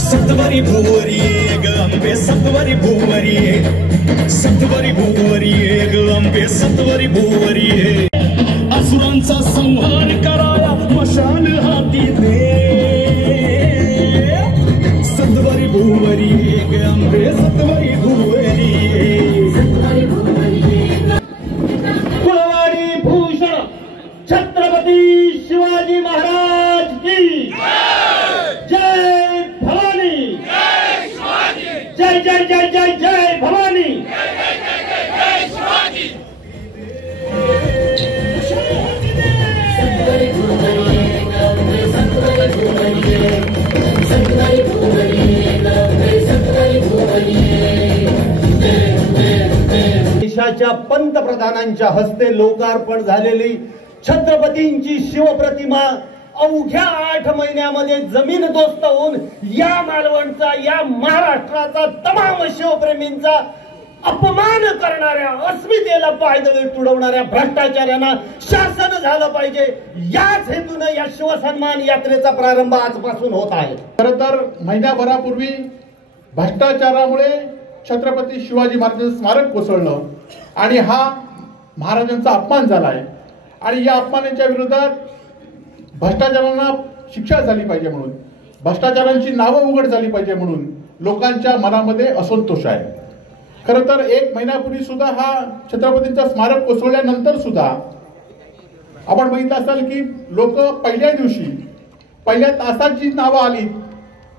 सत्वरी भुवरी ग अंबे सत्वरी भुवरी सत्वरी भुवरी ग अंबे सत्वरी भुवरी असुरांचा संहार कराया मशाल हाती दे सत्वरी भुवरी ग अंबे सत्वरी भुवरी कुलवाडी भूषण छत्रपती शिवाजी महाराज की जय भवानी जय जय जय जय जय भवानी देशाच्या पंतप्रधानांच्या हस्ते लोकार्पण झालेली छत्रपतींची शिवप्रतिमा अवघ्या 8 महिन्यामध्ये जमीनदोस्त होऊन या मालवणचा या महाराष्ट्राचा तमाम शिवप्रेमींचा अपमान करणाऱ्या अस्मितेला पायदळी तुडवणाऱ्या भ्रष्टाचारांना शासन झालं पाहिजे याच हेतूने या शिवसन्मान यात्रेचा प्रारंभ आजपासून होत आहे। खरं तर महिन्याभरापूर्वी भ्रष्टाचारामुळे छत्रपती शिवाजी महाराजांचं स्मारक कोसळलं आणि हा महाराजांचा अपमान झालाय आणि या अपमानाच्या विरोधात भ्रष्टाचारांना शिक्षा झाली पाहिजे म्हणून भ्रष्टाचारांची नावं उघड झाली पाहिजे म्हणून लोकांच्या मनामध्ये असंतोष आहे। खरं तर 1 महिन्यापूर्वी सुद्धा हा छत्रपतींचा स्मारक कोसळल्यानंतर सुद्धा आपण बघितलं असाल की लोक पहिल्या दिवशी पहिल्या तासात जी नावं आली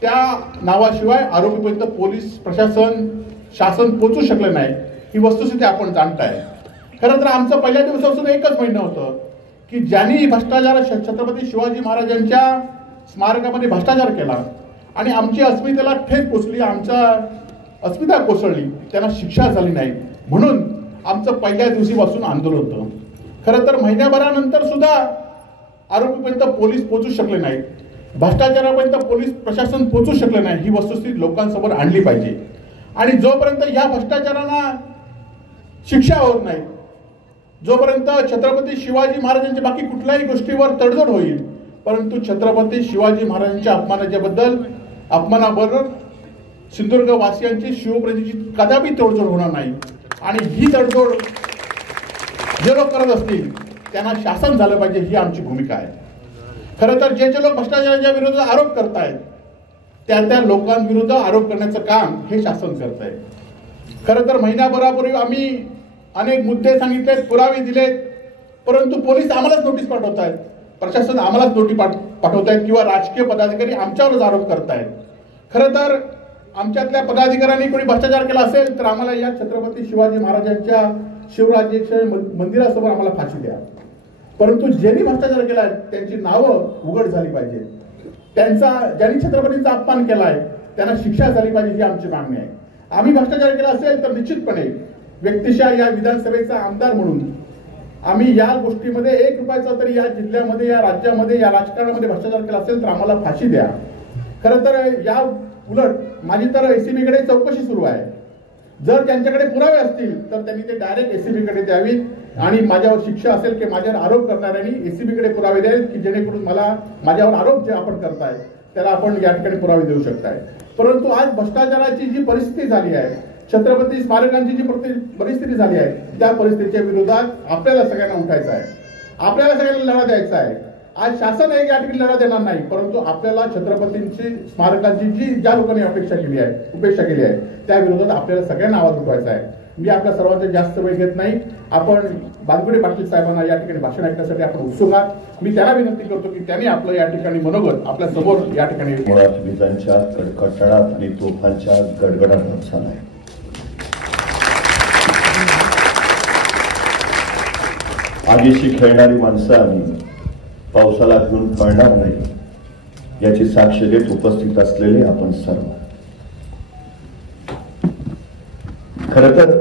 त्या नावाशिवाय आरोपीपर्यंत पोलीस प्रशासन शासन पोहोचू शकलं नाही ही वस्तुस्थिती आपण जाणताय। खरं तर आमचं पहिल्या दिवसापासून एकच म्हणणं होतं की ज्यांनी भ्रष्टाचार छत्रपती शिवाजी महाराजांच्या स्मारकामध्ये भ्रष्टाचार केला आणि आमची अस्मितेला ठेच पोचली आमच्या अस्मिता कोसळली त्यांना शिक्षा झाली नाही म्हणून आमचं पहिल्या दिवशीपासून आंदोलन होतं। खरं तर महिन्याभरानंतर सुद्धा आरोपीपर्यंत पोलीस पोहोचू शकले नाहीत भ्रष्टाचारापर्यंत पोलीस प्रशासन पोहोचू शकले नाही ही वस्तुस्थिती लोकांसमोर आणली पाहिजे आणि जोपर्यंत या भ्रष्टाचारांना शिक्षा होत नाही जोपर्यंत छत्रपती शिवाजी महाराजांच्या बाकी कुठल्याही गोष्टीवर तडजोड होईल परंतु छत्रपती शिवाजी महाराजांच्या अपमानाबरोबर सिंधुदुर्ग वासियांची शिवप्रतिची कदापि तडजोड होणार नाही आणि ही तडजोड जे लोक करत असतील त्यांना शासन झालं पाहिजे ही आमची भूमिका आहे। खरं तर जे लोक भ्रष्टाचाराच्या विरोधात आरोप करतायत त्या लोकांविरुद्ध आरोप करण्याचं काम हे शासन करत आहे। खरं तर महिन्याभरापूर्वी आम्ही अनेक मुद्दे सांगितलेत पुरावे दिलेत परंतु पोलीस आम्हालाच नोटीस पाठवत आहेत प्रशासन आम्हालाच नोटीस पाठवत आहेत किंवा राजकीय पदाधिकारी आमच्यावरच आरोप करतायत। खरं तर आमच्यातल्या पदाधिकाऱ्यांनी कोणी भ्रष्टाचार केला असेल तर आम्हाला या छत्रपती शिवाजी महाराजांच्या शिवराज्याभिषेक मंदिरासमोर आम्हाला फाशी द्या परंतु ज्यांनी भ्रष्टाचार केलाय त्यांची नावं उघड झाली पाहिजे ज्यांनी छत्रपतींचा अपमान केलाय त्यांना शिक्षा झाली पाहिजे ही आमची मागणी आहे। आम्ही भ्रष्टाचार केला असेल तर निश्चितपणे व्यक्तिशः या विधानसभेचा आमदार म्हणून आम्ही या गोष्टीमध्ये 1 रुपयाचा तरी या जिल्ह्यामध्ये या राज्यामध्ये या राजकारणामध्ये भ्रष्टाचार केला असेल तर आम्हाला फाशी द्या। खरं तर या उलट माझी तर एसीबी कडे चौकशी सुरू आहे जर त्यांच्याकडे पुरावे असतील तर त्यांनी ते डायरेक्ट एसीबी कडे द्यावीत आणि माझ्यावर शिक्षा असेल की माझ्यावर आरोप करणाऱ्यांनी एसीबी कडे पुरावे द्यावेत की जेणेकरून माझ्यावर आरोप जे आपण करताय त्याला आपण या ठिकाणी पुरावे देऊ शकताय। परंतु आज भ्रष्टाचाराची जी परिस्थिती झाली आहे छत्रपती स्मारकांची जी परिस्थिती झाली आहे त्या परिस्थितीच्या विरोधात आपल्याला सगळ्यांना उठायचं आहे आपल्याला सगळ्यांना लढा द्यायचा आहे। आज शासन एक या ठिकाणी लढा देणार नाही परंतु आपल्याला छत्रपतींची स्मारकांची जी ज्या लोकांनी उपेक्षा केली आहे त्या विरोधात आपल्याला सगळ्यांना आवाज उठवायचा आहे। मी आपल्या सर्वांचा जास्त वेळ घेत नाही आपण बानकुडे पाटील साहेबांना या ठिकाणी भाषण ऐकण्यासाठी आपण उत्सुक आहात मी त्याला विनंती करतो की त्यांनी आपलं या ठिकाणी मनोगत आपल्या समोर या ठिकाणी विजांच्या कडकडाटात आणि तोफांच्या गडगडाटात झालाय। आगीशी खेळणारी माणसं आणि पावसाला घेऊन पळणार नाही याची साक्ष देत उपस्थित असलेले आपण सर्व खरं तर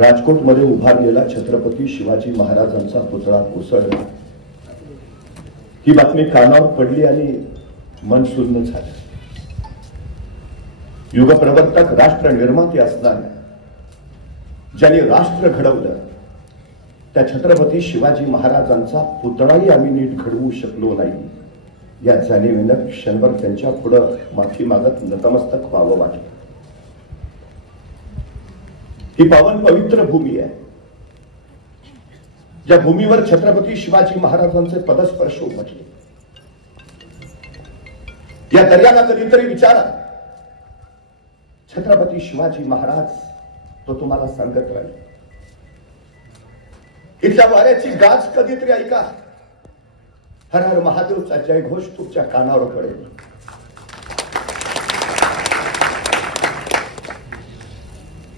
राजकोटमध्ये उभारलेला छत्रपती शिवाजी महाराजांचा पुतळा कोसळला ही बातमी कानावर पडली आणि मन सुन्न झालं। युगप्रवर्तक राष्ट्र निर्माते असणाऱ्या ज्यांनी राष्ट्र घडवलं त्या छत्रपती शिवाजी महाराजांचा पुतळाही आम्ही नीट घडवू शकलो नाही, या जाणीवेनं क्षणभर त्यांच्या पुढं माफी मागत नतमस्तक व्हावं वाटलं. ही पावन पवित्र भूमी आहे, या भूमीवर छत्रपती शिवाजी महाराजांचे पदस्पर्श उमटले. या दर्याला कधीतरी विचारा, छत्रपती शिवाजी महाराज तो तुम्हाला सांगत राहील. इथल्या वाऱ्याची गाज कधीतरी ऐका, हर हर महादेवचा जयघोष तुमच्या कानावर पडेल.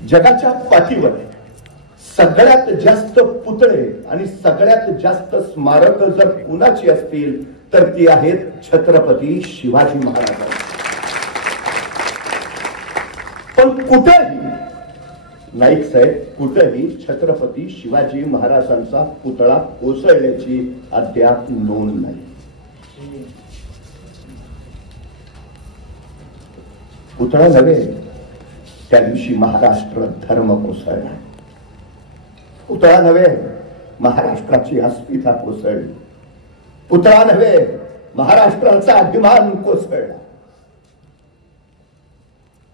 जगाच्या पाठीवर सगळ्यात जास्त पुतळे आणि सगळ्यात जास्त स्मारक जर कुणाची असतील तर ती आहेत छत्रपती शिवाजी महाराज. पण कुठेही नाईक साहेब, कुठेही छत्रपती शिवाजी महाराजांचा पुतळा कोसळल्याची अद्याप नोंद नाही. पुतळा नव्हे, त्या दिवशी महाराष्ट्र धर्म कोसळला. पुतळा नव्हे, महाराष्ट्राची अस्मिता कोसळली. पुतळा नव्हे, महाराष्ट्राचा अभिमान कोसळला.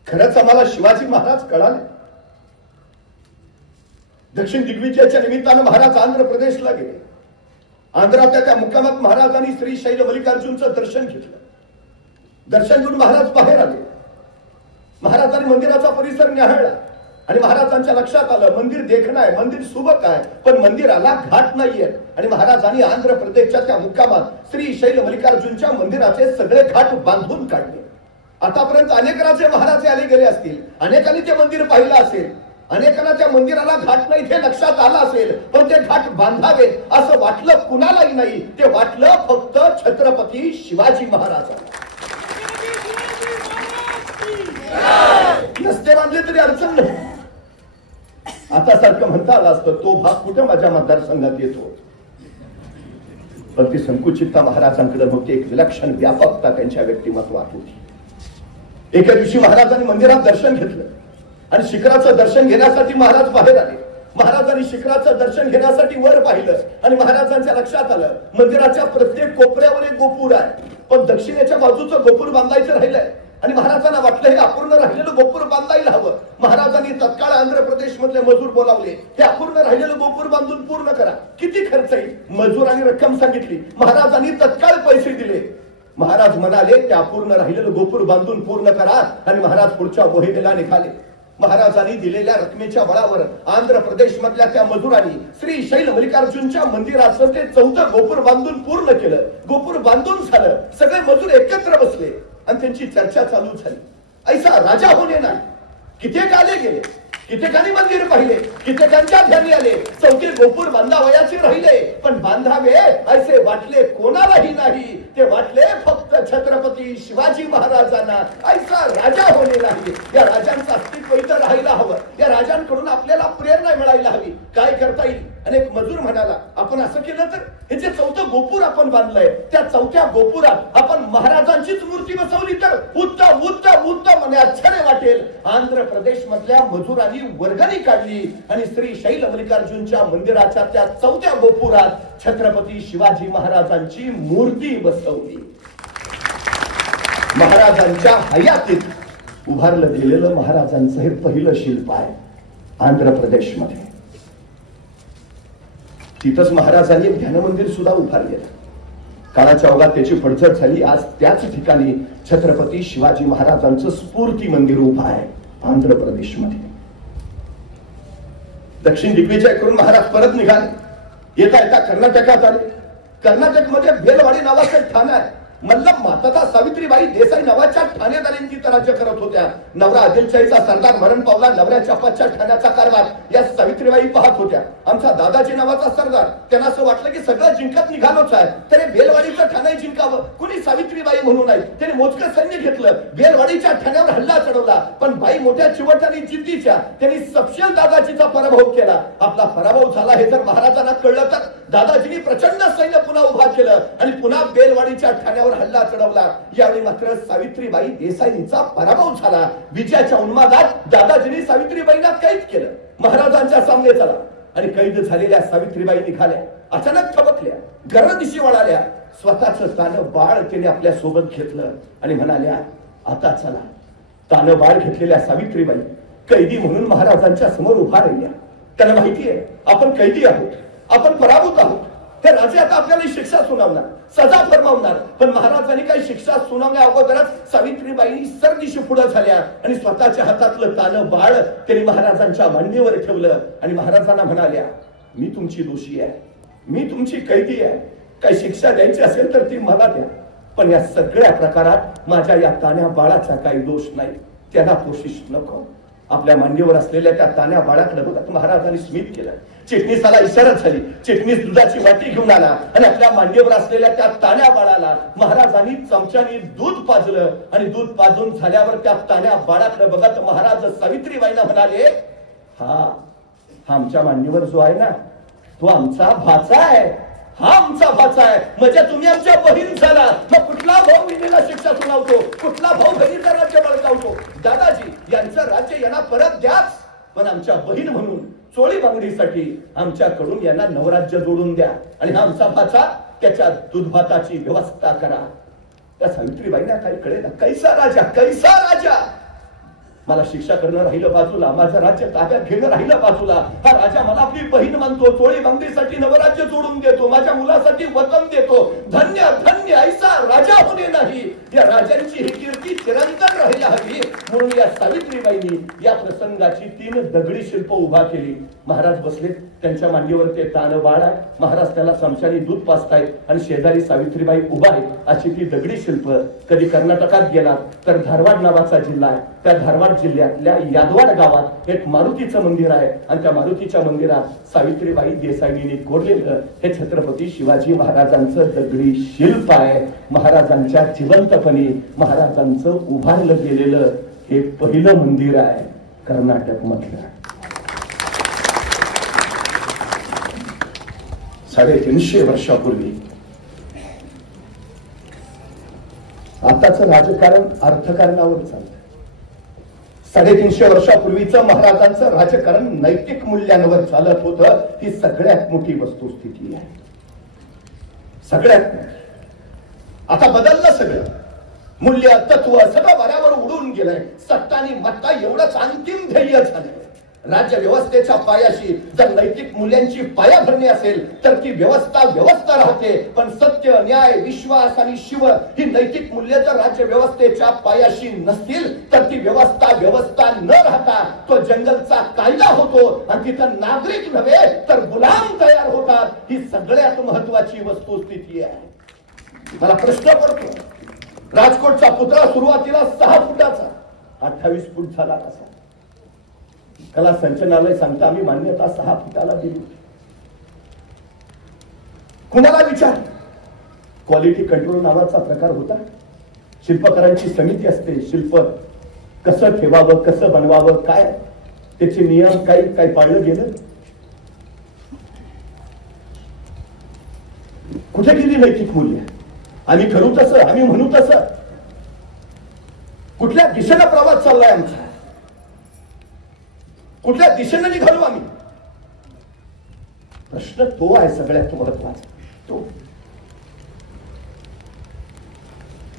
खरंच आम्हाला शिवाजी महाराज कळाले. दक्षिण दिग्विजयाच्या निमित्तानं महाराज आंध्र प्रदेशला गेले. आंध्रात त्या मुक्कामात महाराजांनी श्री शैल मल्लिकार्जुनचं दर्शन घेतलं. दर्शन घेऊन महाराज बाहेर आले. महाराजांनी मंदिराचा परिसर न्याहाळला आणि महाराजांच्या लक्षात आलं मंदिर देखणं आहे, मंदिर सुबक आहे, पण मंदिराला घाट नाहीये. आणि महाराजांनी आंध्र प्रदेशच्या त्या मुक्कामात श्री शैल मल्लिकार्जुनच्या मंदिराचे सगळे घाट बांधून काढले. आतापर्यंत अनेक राजे महाराजे आले गेले असतील, अनेकांनी ते मंदिर पाहिलं असेल, अनेकांना त्या मंदिराला घाट नाही हे लक्षात आलं असेल, पण ते घाट बांधावे असं वाटलं कुणालाही नाही. ते वाटलं फक्त छत्रपती शिवाजी महाराजांना. नसते बांधले तरी अडचण नाही. आता सारखं म्हणता आलं असतं तो भाग कुठे माझ्या मतदारसंघात येतो, पण ती संकुचितता महाराजांकडे होती. एक विलक्षण व्यापकता त्यांच्या व्यक्तिमत्वात होती. एका दिवशी महाराजांनी मंदिरात दर्शन घेतलं आणि शिखराचं दर्शन घेण्यासाठी महाराज बाहेर आले. महाराजांनी शिखराचं दर्शन घेण्यासाठी वर पाहिलं आणि महाराजांच्या लक्षात आलं मंदिराच्या प्रत्येक कोपऱ्यावर एक गोपूर आहे, पण दक्षिणेच्या बाजूचं गोपूर बांधायचं राहिलंय. आणि महाराजांना वाटलं हे अपूर्ण राहिलेलं गोपूर बांधायला हवं. महाराजांनी तत्काळ आंध्र प्रदेश मधले मजूर बोलावले. हे अपूर्ण राहिलेलं गोपूर बांधून पूर्ण करा. किती खर्च येईल? मजुरांनी रक्कम सांगितली. महाराजांनी तत्काळ पैसे दिले. महाराज म्हणाले ते अपूर्ण राहिलेलं गोपूर बांधून पूर्ण करा आणि महाराज पुढच्या मोहिमेला निघाले. महाराजांनी दिलेल्या रकमेच्या बळावर आंध्र प्रदेश मधल्या त्या मजुरांनी श्री शैल मल्लिकार्जुनच्या मंदिराचं ते 14 गोपूर बांधून पूर्ण केलं. गोपूर बांधून झालं. सगळे मजूर एकत्र बसले आणि त्यांची चर्चा चालू झाली. ऐसा राजा होणे नाही. कित्येक आले गेले, कित्येकांनी मंदिर पाहिले, कित्येकांच्या ध्यानी आले. 14 गोपूर बांधावयाचे राहिले, पण बांधावे असे वाटले कोणालाही नाही. ते वाटले फक्त छत्रपती शिवाजी महाराजांना. ऐसा राजा होणे नाही. या राजांचं अस्तित्व इथं राहायला हवं. या राजांकडून आपल्याला प्रेरणा मिळायला हवी. काय करता येईल? अनेक मजूर म्हणाला आपण असं केलं तर हे जे 14 गोपूर आपण बांधलंय त्या 14 गोपुरात आपण महाराजांचीच मूर्ती बसवली तर उत्तम उत्तम उत्तम आणि आश्चर्य वाटेल. आंध्र प्रदेश मधल्या मजुरांनी वर्गणी काढली आणि श्री शैल मल्लिकार्जुनच्या मंदिराच्या त्या 14 गोपुरात छत्रपती शिवाजी महाराजांची मूर्ती बसवली. महाराजांच्या हयातीत उभारलं गेलेलं महाराजांचं हे पहिलं शिल्प आहे आंध्र प्रदेश मध्ये. तिथंच महाराजांनी एक ध्यान मंदिर सुद्धा उभारलेलं. काळाच्या ओघात त्याची पडझड झाली. आज त्याच ठिकाणी छत्रपती शिवाजी महाराजांचं स्फूर्ती मंदिर उभं आहे आंध्र प्रदेश मध्ये. दक्षिण दिग्विजय करून महाराज परत निघाले. येता येता कर्नाटकात आले. कर्नाटक मध्ये बेलवाडी नावाचं ठाणं आहे. मल्लम्मा तथा सावित्रीबाई देसाई नावाच्या ठाणेदारांची राज्य करत होत्या. नवरा आदिलशाहीचा सरदार मरण पावला. नवऱ्याच्या पाचच्या ठाण्याचा कारभार या सावित्रीबाई पाहत होत्या. आमचा दादाजी नावाचा सरदार त्यांना असं वाटलं की सगळं जिंकत निघालोच आहे, तरी बेलवाडीचं ठाणे जिंकावं. कुणी सावित्रीबाई म्हणून नाही. त्याने मोजकं सैन्य घेतलं. बेलवाडीच्या ठाण्यावर हल्ला चढवला, पण बाई मोठ्या चिवटाने जिद्दीच्या त्यांनी सपशेल दादाजीचा पराभव केला. आपला पराभव झाला हे जर महाराजांना कळलं तर दादाजींनी प्रचंड सैन्य पुन्हा उभा केलं आणि पुन्हा बेलवाडीच्या ठाण्यावर हल्ला चढवला. यावेळी मात्र सावित्रीबाई देसाईंचा पराभव झाला. विजयाच्या उन्मादात दादाजींनी सावित्रीबाईंना कैद केलं. महाराजांच्या सामने चला. आणि कैद झालेल्या सावित्रीबाई निघाल्या, अचानक थबकल्या, घरादिशी वळाल्या. स्वतःच तानं बाळ तिने आपल्या सोबत घेतलं आणि म्हणाल्या, आता चला. तानं बाळ घेतलेल्या सावित्रीबाई कैदी म्हणून महाराजांच्या समोर उभा राहिल्या. त्यांना माहिती आहे आपण कैदी आहोत, आपण पराभूत आहोत. हे राजे आता आपल्याला शिक्षा सुनावणार, सजा फरमावणार. पण महाराजांनी काही शिक्षा सुनावण्या अगोदरच सावित्रीबाई सरदिशी पुढे झाल्या आणि स्वतःच्या हातातलं तानं बाळ त्यांनी महाराजांच्या मांडीवर ठेवलं आणि महाराजांना म्हणाल्या, मी तुमची दोषी आहे, मी तुमची कैदी आहे. काही शिक्षा द्यायची असेल तर ती मला द्या, पण या सगळ्या प्रकारात माझ्या या तान्या बाळाचा काही दोष नाही, त्यांना पोशिश नको. आपल्या मांडीवर असलेल्या त्या तान्या बाळाकडे बघत महाराजांनी स्मित केलं. चिटणीसाला इशारा झाली. चिटणीस दुधाची वाटी घेऊन आला आणि आपल्या मांडीवर असलेल्या त्या तान्या बाळाला महाराजांनी चमच्याने दूध पाजलं आणि दूध पाजून झाल्यावर त्या तान्या बाळाकडे बघत महाराज सावित्रीबाईंना म्हणाले, हा आमच्या मांडीवर जो आहे ना तो आमचा भाचा आहे, हा आमचा भाचा आहे. म्हणजे तुम्ही आमच्या बहीण झाला. मग कुठला भाऊ विनेला शिक्षा सुनावतो, कुठला भाऊ बहिणीचं राज्य बळकावतो? दादाजी यांचं राज्य यांना परत द्याच, पण आमच्या बहीण म्हणून चोळी बांगडीसाठी आमच्याकडून यांना नवराज्य जोडून द्या आणि हा आमचा भाचा, त्याच्या दूधभाताची व्यवस्था करा. त्या सावित्रीबाईंना काही कळेल, कैसा राजा, कैसा राजा. मला शिक्षा करणं राहिलं बाजूला, माझं राज्य ताब्यात घेणं राहिलं बाजूला. हा राजा मला आपली बहीण मानतो, चोळी बांगडीसाठी नवराज्य जोडून देतो, माझ्या मुलासाठी वतन देतो. धन्य धन्य ऐसा राजा होणे नाही. या राजांची ही कीर्ती चिरंतन राहायला हवी म्हणून या सावित्रीबाईंनी या प्रसंगाची 3 दगडी शिल्प उभा केली. महाराज बसले, त्यांच्या मांडीवर ते तानं बाळ आहे. महाराज त्याला चमच्याने दूध पाजतायत आणि शेजारी सावित्रीबाई उभा आहे. अशी ती दगडी शिल्प. कधी कर्नाटकात गेलात तर धारवाड नावाचा जिल्हा आहे, त्या धारवाड जिल्ह्यातल्या यादवाड गावात एक मारुतीचं मंदिर आहे आणि त्या मारुतीच्या मंदिरात सावित्रीबाई देसाईंनी कोरलेलं हे छत्रपती शिवाजी महाराजांचं दगडी शिल्प आहे. महाराजांच्या जिवंतपणी महाराजांचं उभारलं गेलेलं हे पहिलं मंदिर आहे कर्नाटक मधलं. 350 वर्षापूर्वी. आताच राजकारण अर्थकारणावर चालतं. 350 वर्षापूर्वीचं महाराजांचं राजकारण नैतिक मूल्यांवर चालत होतं. ही सगळ्यात मोठी वस्तुस्थिती आहे, सगळ्यात. आता बदललं सगळं. मूल्य तत्व सगळं बऱ्यावर उडून गेलंय. सत्ता आणि मत्ता एवढंच अंतिम ध्येय झालंय. राज्य व्यवस्थेच्या पायाशी जर नैतिक मूल्यांची पायाभरणी असेल तर ती व्यवस्था राहते. पण सत्य, न्याय, विश्वास आणि शिव ही नैतिक मूल्य जर राज्य व्यवस्थेच्या पायाशी नसतील तर ती व्यवस्था न राहता तो जंगलचा कायदा होतो आणि तिथं नागरिक नव्हे तर गुलाम तयार होतात. ही सगळ्यात महत्वाची वस्तुस्थिती आहे. मला प्रश्न पडतो, राजकोटचा पुतळा सुरुवातीला 6 फुटाचा 28 फूट झाला कसा? कला संचालनालय सांगता आम्ही मान्यता 6 फुटाला दिली. कुणाला विचार? क्वालिटी कंट्रोल नावाचा प्रकार होता. शिल्पकारांची समिती असते, शिल्प कसं ठेवावं, कसं बनवावं, काय त्याचे नियम, काही पाळलं गेलं? कुठे गेली नैतिक मूल्य? आम्ही करू तसं, आम्ही म्हणू तसं. कुठल्या दिशेला प्रवास चाललाय आमचा? कुठल्या दिशेने निघालो आम्ही? प्रश्न तो आहे सगळ्यात महत्वाचा. तो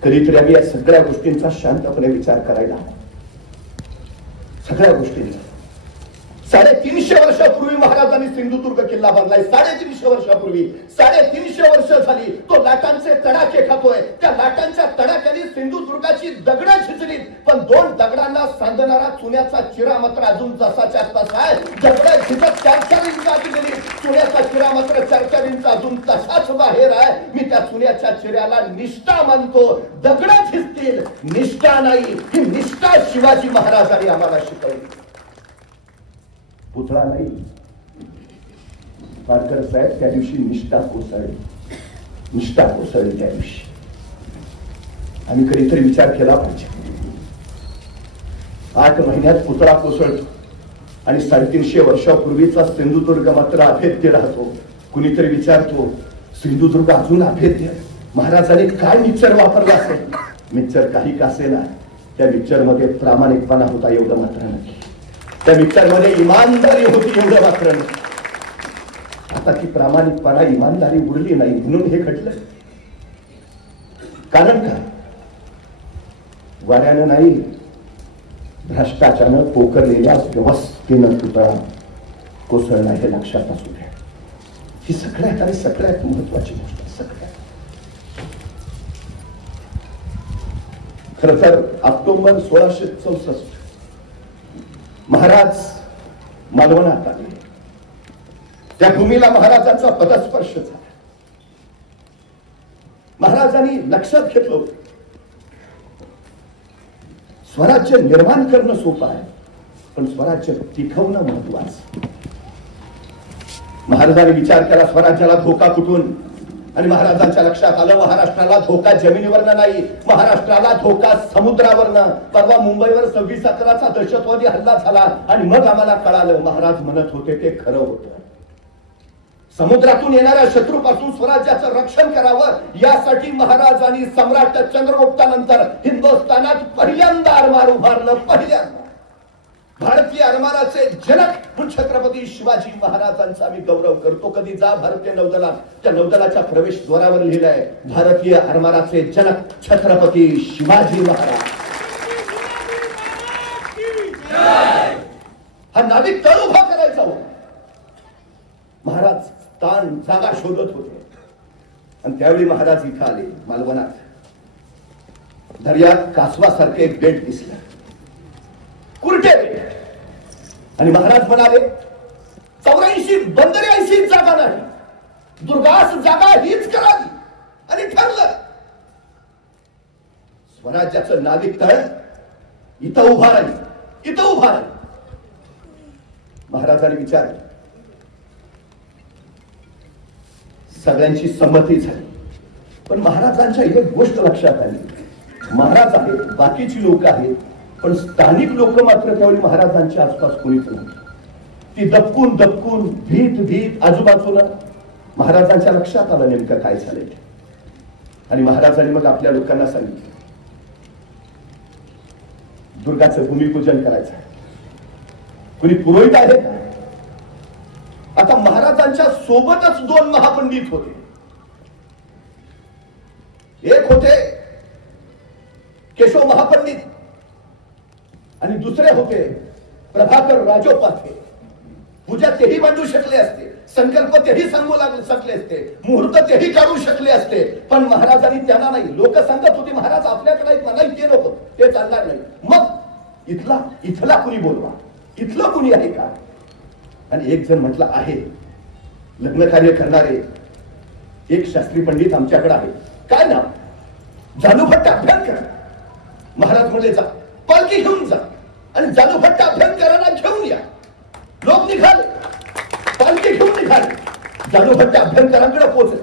कधीतरी आम्ही या सगळ्या गोष्टींचा शांतपणे विचार करायला हवा. सगळ्या गोष्टींचा. 350 वर्षापूर्वी महाराजांनी सिंधुदुर्ग किल्ला बांधलाय. 350 वर्षापूर्वी. 350 वर्ष झाली तो लाटांचे तडाखे खातोय. त्या लाटांच्या तडाख्याने सिंधुदुर्गाची दगडं झिजली. पण 2 दगडांना सांधणारा चुन्याचा चिरा मात्र अजून जसाच्या तसा आहे. दगडं झिजत 4-4 इंच आत गेली. चुन्याचा चिरा मात्र 4-4 इंच अजून तसाच बाहेर आहे. मी त्या चुन्याच्या चिऱ्याला निष्ठा मानतो. दगडं झिजतील, निष्ठा नाही. ही निष्ठा शिवाजी महाराजांनी आम्हाला शिकवली. पुतळा नाही. पारकर साहेब त्या दिवशी निष्ठा कोसळली त्या दिवशी. आम्ही कधीतरी विचार केला पाहिजे. 8 महिन्यात पुतळा कोसळतो आणि 350 वर्षापूर्वीचा सिंधुदुर्ग मात्र अभेद्य राहतो. कुणीतरी विचारतो सिंधुदुर्ग अजून अभेद्य? महाराजांनी काय मिक्सर वापरला असेल? मिक्सर काही का असेना, त्या मिक्सर मध्ये प्रामाणिकपणा होता एवढं मात्र नाही. त्या मिक्सर मध्ये इमानदारी होती एवढं मात्र नाही. आता ती प्रामाणिकपणा इमानदारी उरली नाही म्हणून हे घडलं. कारण काय? वाऱ्यानं नाही, भ्रष्टाचारानं पोखरलेल्या व्यवस्थेनं पुतळा कोसळला हे लक्षात असू द्या. ही सगळ्यात आणि सगळ्यात महत्वाची गोष्ट. सगळ्यात खर तर ऑक्टोबर 1664 महाराज मालवणात आले. त्या भूमीला महाराजांचा पदस्पर्श झाला. महाराजांनी लक्षात घेतलं स्वराज्य निर्माण करणं सोपं आहे, पण स्वराज्य टिकवणं महत्वाचं. महाराजांनी विचार केला स्वराज्याला धोका कुठून, आणि महाराजांच्या लक्षात आलं महाराष्ट्राला धोका जमिनीवरनं नाही, महाराष्ट्राला धोका समुद्रावरनं. परवा मुंबईवर 26/11चा दहशतवादी हल्ला झाला आणि मग आम्हाला कळालं महाराज म्हणत होते ते खरं होतं. समुद्रातून येणाऱ्या शत्रूपासून स्वराज्याचं रक्षण करावं यासाठी महाराजांनी सम्राट चंद्रगुप्तानंतर हिंदुस्थानात पहिल्यांदा आरमार उभारलं. पहिल्यांदा भारतीय आरमाराचे जनक म्हणून छत्रपती शिवाजी महाराजांचा मी गौरव करतो. कधी जा भारतीय नौदलात, त्या नौदलाच्या प्रवेशद्वारावर लिहिलंय भारतीय आरमाराचे जनक छत्रपती शिवाजी महाराज. हा नाविक तळ उभा करायचा हो. महाराज ताण जागा शोधत होते आणि त्यावेळी महाराज इथं आले मालवणात. दर्यात कासवासारखे एक बेट दिसलं, कुरटे बेट. आणि महाराज म्हणाले 84 बंदरे 80 जागा नाही, दुर्गास जागा हीच करावी. आणि ठरलं स्वराज्याचं नाविक तळ इथं उभा राहील, इथं उभा राहील. महाराजांनी विचारलं, सगळ्यांची संमती झाली. पण महाराजांच्या एक गोष्ट लक्षात आली, महाराज आहेत, बाकीची लोक आहेत, पण स्थानिक लोक मात्र त्यावेळी महाराजांच्या आसपास कोणीच नव्हती. ती दबकून दबकून भीत आजूबाजूला. महाराजांच्या लक्षात आलं नेमकं काय झालंय. आणि महाराजांनी मग आपल्या लोकांना सांगितलं दुर्गाचं भूमिपूजन करायचं. कुणी पुरोहित आहे का? आता महाराजांच्या सोबतच 2 महापंडित होते. एक होते केशव महापंडित आणि दुसरे होते प्रभाकर राजोपाध्ये. पूजा तेही मांडू शकले असते, संकल्प तेही सांगू शकले असते, मुहूर्त तेही काढू शकले असते, पण महाराजांनी त्यांना नाही. लोक सांगत होती महाराज आपल्याकडे नाही, ते नको, ते चालणार नाही. मग इथला कुणी बोलवा, इथलं कुणी आहे का? आणि एक जण म्हटलं आहे, लग्न कार्य करणारे एक शास्त्री पंडित आमच्याकडे आहे. काय नाव? जालूभट्ट अभ्यंकर. महाराज म्हणले जा, पालखी घेऊन जा आणि जालूभट्ट अभ्यंकरांना घेऊन या. लोक निघाले, पालखी घेऊन निघाले, जालूभट्ट अभ्यंकरांकडे पोहोचले.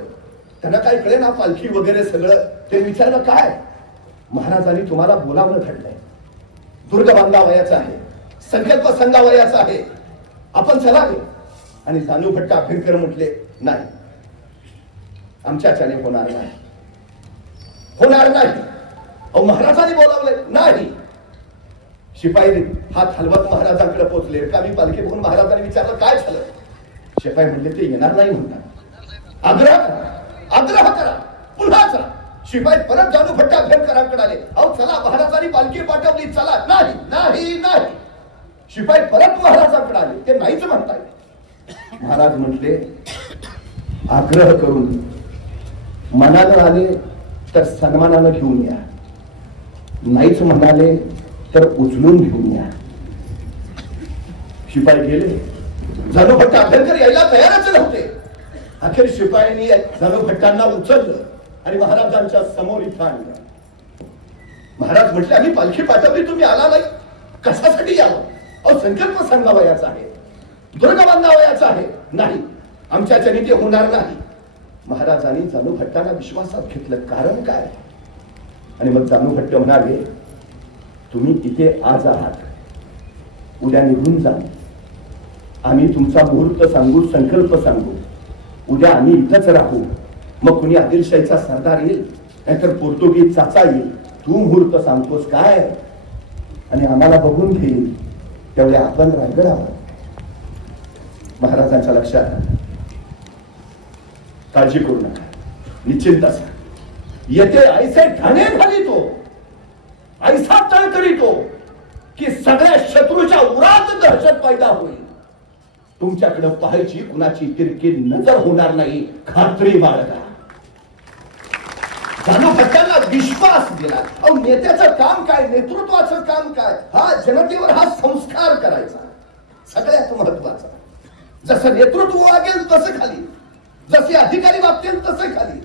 त्यांना काय कळे ना पालखी वगैरे सगळं. ते विचारलं काय? महाराजांनी तुम्हाला बोलावणं घडलंय, दुर्ग बांधावयाचा आहे, संकल्प सांगावयाचा आहे, आपण चलावे. आणि जालूभट्ट अभ्यंकर म्हटले नाही, आमच्याच्याने होणार नाही, होणार नाही. अहो महाराजांनी बोलावले नाही. शिपाई हात हलवत महाराजांकडे पोहोचले. रिकामी पालखी बघून महाराजांनी विचारलं काय झालं? शिपाई म्हणले ते येणार नाही म्हणतात. आग्रह करा, पुन्हा चला. शिपाई परत जालूभट्ट अभ्यंकरांकडे आले. अहो चला, महाराजांनी पालखी पाठवली, चला. नाही नाही नाही. शिपाई परत महाराजांकडे आले, ते नाहीच म्हणताय. महाराज म्हटले आग्रह करून मनानं आले तर सन्मानानं घेऊन या, नाहीच म्हणाले तर उचलून घेऊन या. शिपाई गेले. जालूभट्ट अभ्यंकर यायला तयारच नव्हते. अखेर शिपायांनी जालूभट्टांना उचललं आणि महाराजांच्या समोर इथं आणलं. महाराज म्हटले आम्ही पालखी पाठवली, तुम्ही आला नाही, कशासाठी यावं? अहो संकल्प सांगावयाचा आहे, दुर्ग बांधावयाचा आहे. नाही, आमच्याच्याने ते होणार नाही. महाराजांनी जालूभट्टांना विश्वासात घेतलं. कारण काय? आणि मग जालूभट्ट म्हणाले तुम्ही इथे आज आहात, उद्या निघून जा. आम्ही तुमचा मुहूर्त सांगू, संकल्प सांगू, उद्या आम्ही इथंच राहू. मग कुणी आदिलशाहीचा सरदार येईल, नाहीतर पोर्तुगीज चाचा येईल. तू मुहूर्त सांगतोस काय? आणि आम्हाला बघून घेईल, तेवढे आपण रायगडावर. महाराजांच्या लक्षात काळजी करू नका, निश्चिंत असा. येथे ऐसे ठाणे घालितो, ऐसा तळ करीतो की सगळ्या शत्रूच्या उरात दहशत पैदा होईल. तुमच्याकडे पाहायची कुणाची तिरकी नजर होणार नाही, खात्री बाळगा. जाणूभट्ट्यांना विश्वास दिला. अहो, नेत्याचं काम काय, नेतृत्वाचं काम काय, हा जनतेवर हा संस्कार करायचा सगळ्यात महत्वाचा. जसं नेतृत्व वागेल तसं खाली, जसे अधिकारी वागतील तसे खाली.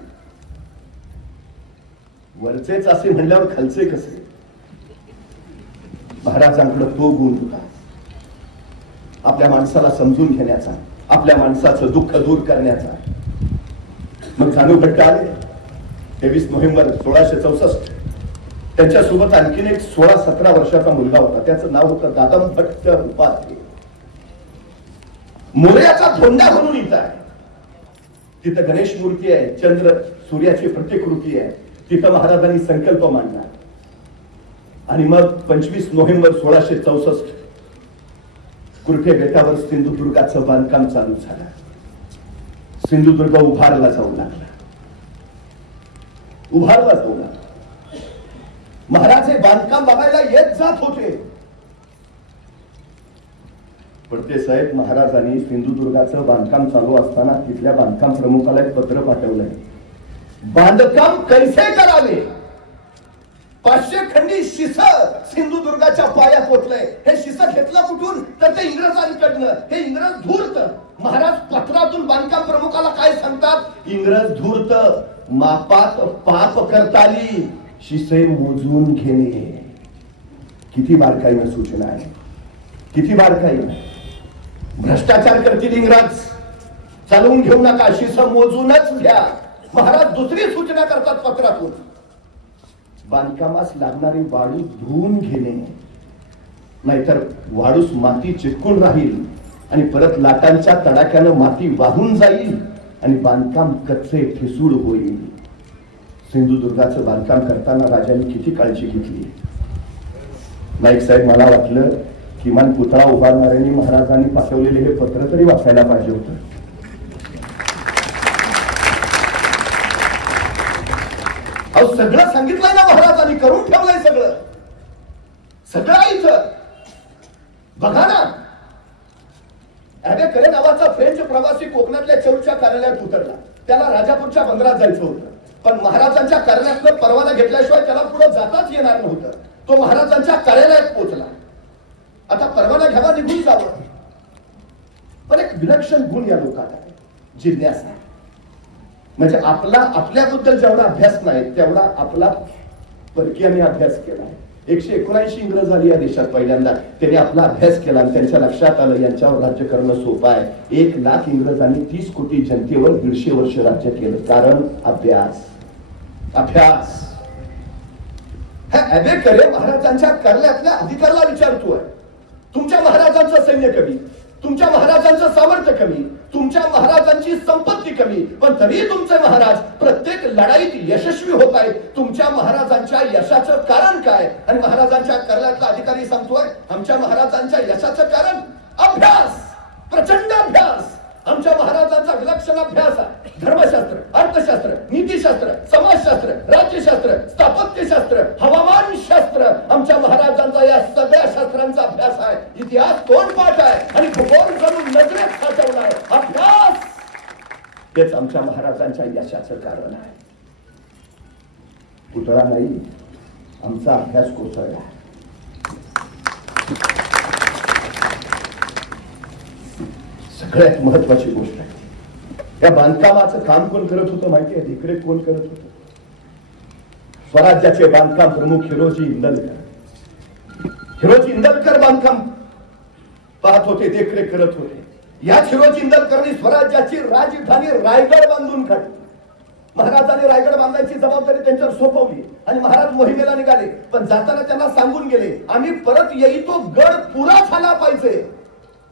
वरचेच असे म्हणल्यावर खालचे कसे? महाराजांकडे तो गुण होता, आपल्या माणसाला समजून घेण्याचा, आपल्या माणसाचं दुःख दूर करण्याचा. मग जाणूभट्ट आले 23 नोव्हेंबर 1664. त्यांच्यासोबत आणखीन एक 16-17 वर्षाचा मुलगा होता, त्याचं नाव होतं दादमभट्ट उपाध्ये. मोर्याचा धोंडा म्हणून इथं आहे. तिथं गणेश मूर्ती आहे, चंद्र सूर्याची प्रतिकृती आहे. तिथं महाराजांनी संकल्प मांडला. आणि मग 25 नोव्हेंबर 1664 कुरठे बेटावर सिंधुदुर्गाचं बांधकाम चालू झालं. सिंधुदुर्ग उभारला जाऊ लागला, उभारला जाऊ लागला. महाराज हे बांधकाम बघायला येत जात होते. पडते साहेब, महाराजांनी सिंधुदुर्गाचं बांधकाम चालू असताना तिथल्या बांधकाम प्रमुखाला एक पत्र पाठवलंय. बांधकाम कैसे करावे? 500 खंडी शिस सिंधुदुर्गाच्या पायात पोचलंय. हे शिस घेतलं कुठून? तर ते इंग्रजांकडनं. हे इंग्रज धूर्त. महाराज पत्रातून बांधकाम प्रमुखाला काय सांगतात? इंग्रज धूर्त, मापात पाप करताली, शिसे मोजून घेणे. किती बारकाईनं सूचना आहे, किती बारकाईनं. भ्रष्टाचार करतील इंग्रज, चालवून घेऊ नका, शिस मोजूनच घ्या. महाराज दुसरी सूचना करतात पत्रातून, बांधकामास लागणारी वाळू धुवून घेणे, नाहीतर वाळूस माती चिटकून राहील आणि परत लाटांच्या तडाख्यानं माती वाहून जाईल आणि बांधकाम कच्चे ठिसूळ होईल. सिंधुदुर्गाचं बांधकाम करताना राजांनी किती काळजी घेतली. नाईक साहेब, मला वाटलं किमान पुतळा उभारणाऱ्यांनी महाराजांनी पाठवलेले हे पत्र तरी वाचायला पाहिजे होतं. अहो, सगळं सांगितलंय ना महाराजांनी, करून ठेवलंय सगळं. सगळं इथं बघा ना. ॲबे करे नावाचा फ्रेंच प्रवासी कोकणातल्या चौच्या कार्यालयात उतरला. त्याला राजापूरच्या बंदरात जायचं होतं, पण महाराजांच्या कार्यालयातलं परवाना घेतल्याशिवाय त्याला पुढे जाताच येणार नव्हतं. तो महाराजांच्या कार्यालयात पोहोचला. आता परवाना घ्यावा, निघून जावं. पण एक विलक्षण गुण या लोकांना आहे, जिज्ञासा. म्हणजे आपल्याबद्दल जेवढा अभ्यास नाही तेवढा आपला परकीयांनी अभ्यास केला. 179 इंग्रज आली या देशात पहिल्यांदा. त्यांनी आपला अभ्यास केला आणि त्यांच्या लक्षात आलं यांच्यावर राज्य करणं सोपं आहे. 1 लाख इंग्रजांनी 30 कोटी जनतेवर 150 वर्ष राज्य केलं. कारण अभ्यास. अभ्यास. हा अबेकरे महाराजांच्या कार्यालयातल्या अधिकाऱ्याला विचारतोय, तुमच्या महाराजांचं सैन्य कमी, तुमच्या महाराजांचं सामर्थ्य कमी, तुमच्या महाराजांची संपत्ती कमी, पण तरी तुमचे महाराज प्रत्येक लढाईत यशस्वी होत आहेत. तुमच्या महाराजांच्या यशाचं कारण काय? आणि महाराजांच्या कार्यालयातला अधिकारी सांगतोय, आमच्या महाराजांच्या यशाचं कारण अभ्यास, प्रचंड अभ्यास. आमच्या महाराजांचा विलक्षण अभ्यास आहे. धर्मशास्त्र, अर्थशास्त्र, नीतिशास्त्र, समाजशास्त्र, राज्यशास्त्र, स्थापत्यशास्त्र, हवामानशास्त्र. आमच्या महाराजांचा या सगळ्या शास्त्रांचा अभ्यास आहे. इतिहास तोंडपाठ आहे आणि भूगोल जणू नजरेत साठवला आहे. अभ्यास हेच आमच्या महाराजांच्या यशाचं कारण आहे. पुतळा नाही, आमचा अभ्यास कोसळला. सगळ्यात महत्वाची गोष्ट आहे, या बांधकामाचं काम कोण करत होतं माहिती आहे? देखरेख कोण करत होतं? स्वराज्याचे बांधकाम प्रमुख हिरोजी इंदलकर. हिरोजी इंदलकर बांधकाम पाहत होते, देखरेख करत होते. याच हिरोजी इंदलकरनी स्वराज्याची राजधानी रायगड बांधून काढली. महाराजांनी रायगड बांधायची जबाबदारी त्यांच्यावर सोपवली आणि महाराज मोहिमेला निघाले. पण जाताना त्यांना सांगून गेले, आम्ही परत येई तो गड पुरा झाला पाहिजे.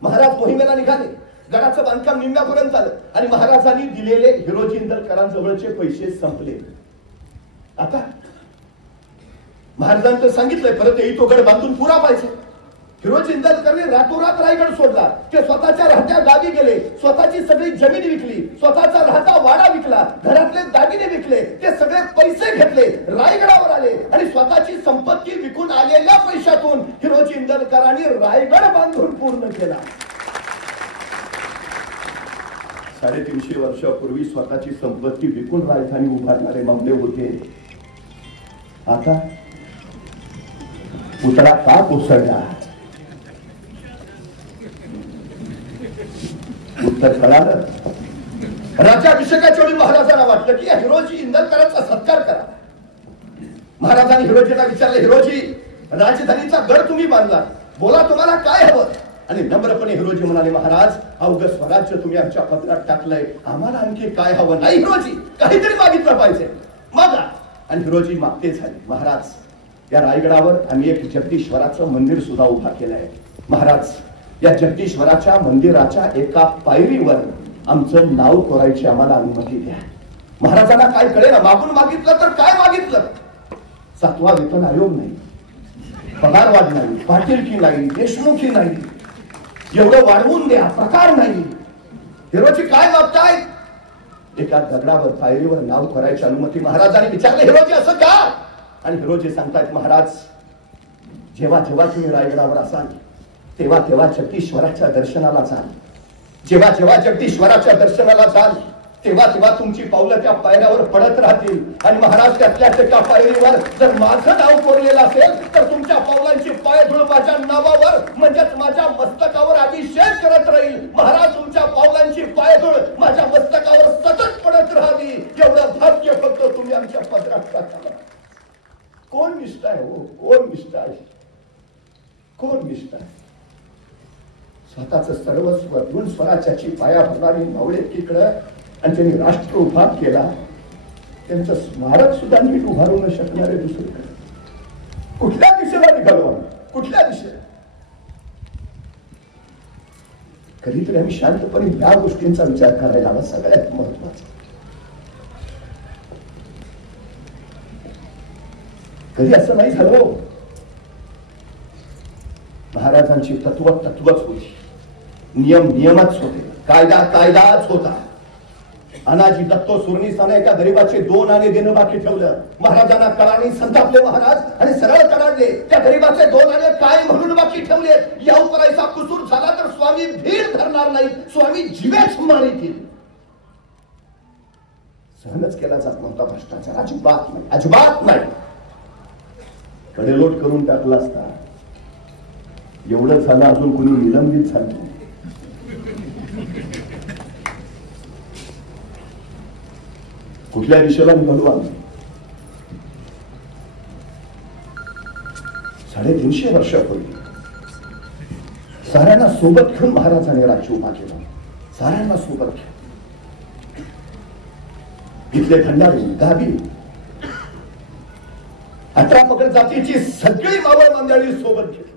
महाराज मोहिमेला निघाले. गडाचं बांधकाम निम्म्यापर्यंत आलं आणि महाराजांनी दिलेले हिरोजी इंदलकरांजवळचे पैसे संपले. आता महाराजांचं सांगितलंय परत येई तो गड बांधून पुरा पाहिजे. हिरोजी इंदलकरने रातोरात रायगड सोडला. ते स्वतःच्या राहत्या गावी गेले, स्वतःची सगळी जमीन विकली, स्वतःचा राहता वाडा विकला, घरातले दागिने विकले, ते सगळे पैसे घेतले, रायगडावर आले आणि स्वतःची संपत्ती विकून आलेल्या पैशातून हिरोजी इंदलकरांनी रायगड बांधून पूर्ण केला. 350 वर्षापूर्वी स्वतःची संपत्ती विकून राजधानी उभारणारे मामले होते. आता पुतळा का कोसळला? उत्तर कळालं. राज्याभिषेकाच्या वेळी महाराजांना वाटलं की या हिरोजी इंदलकरांचा सत्कार करा. महाराजांनी हिरोजीला विचारले, हिरोजी राजधानीचा गड तुम्ही बांधला, बोला तुम्हाला काय हवं? आणि नम्रपणे हिरोजी म्हणाले, महाराज अवघ स्वराज्य तुम्ही आमच्या पत्रात टाकलंय, आम्हाला आणखी काय हवं नाही हिरोजी, काहीतरी मागितलं पाहिजे, मागा. आणि हिरोजी मागते झाले. महाराज या रायगडावर आम्ही एक जगदीश्वराचं मंदिर सुद्धा उभा केलं आहे. महाराज या जगदीश्वराच्या मंदिराच्या एका पायरीवर आमचं नाव कोरायची आम्हाला अनुमती द्या. महाराजांना काय कळेना, मागून मागितलं तर काय मागितलं? 7वा वेतन आयोग नाही, पगारवाढ नाही, पाटीलकी नाही, देशमुखी नाही, एवढं वाढवून द्या, प्रकार नाही. हिरोजी काय मागताय? एका दगडावर पायरीवर नाव करायची अनुमती. महाराजांनी विचारले, हिरोजी असं का? आणि हिरोजी सांगतायत, महाराज जेव्हा जेव्हा तुम्ही रायगडावर असाल तेव्हा तेव्हा जगदीश्वराच्या दर्शनाला जाल, जेव्हा जेव्हा जगदीश्वराच्या दर्शनाला जाल तेव्हा तेव्हा तुमची पावलं त्या पायऱ्यावर पडत राहतील. आणि महाराज त्यातल्या एका पायरीवर जर माझं नाव कोरलेलं असेल तर तुमच्या पावलांची पायधूळ माझ्या नावावर म्हणजेच माझ्या मस्तकावर अभिषेक करत राहील. महाराज तुमच्या पावलांची पायधूळ माझ्या मस्तकावर सतत पडत राहावी, एवढं भाग्य फक्त तुम्ही आमच्या पदरात टाका. कोण निष्ठा आहे हो? कोण निष्ठा आहे? कोण निष्ठा आहे? स्वतःच सर्वस्व देऊन स्वराज्याची पाया भरणारी मावळे तिकडं आणि त्यांनी राष्ट्र उभा केला. त्यांचं स्मारक सुद्धा नीट उभारू न शकणारे दुसरीकडे. कुठल्या दिशेला निघालो? कुठल्या दिशेला? कधीतरी आम्ही शांतपणे या गोष्टींचा विचार करायला हवा. सगळ्यात महत्वाचा, कधी असं नाही झालं. महाराजांची तत्व तत्वच होती, नियम नियमच होते, कायदा कायदाच होता. अनाजी दत्तो सुरणीसाने एका गरीबाचे 2 आणे देणं बाकी ठेवलं. महाराजांना कळाणी संतापले महाराज आणि सरळ कडाडले. त्या गरीबाचे 2 आणे काय म्हणून बाकी ठेवले? या उपरायचा कुसूर झाला तर स्वामी भीड धरणार नाही, स्वामी जीवेच मारितील. सहनच केला जात नव्हता भ्रष्टाचार, अजिबात नाही, अजिबात नाही. कडेलोट करून टाकला असता. एवढं झालं अजून कोणी निलंबित झालं. कुठल्या दिशेला निघालो आम्ही? 350 वर्षापूर्वी साऱ्यांना सोबत घेऊन महाराजांनी राज्य उभा केलं. साऱ्यांना सोबत घेऊन इथले भंडारी, गावी 18 पगड जातीची सगळी मावळ मंडळी सोबत घेतली.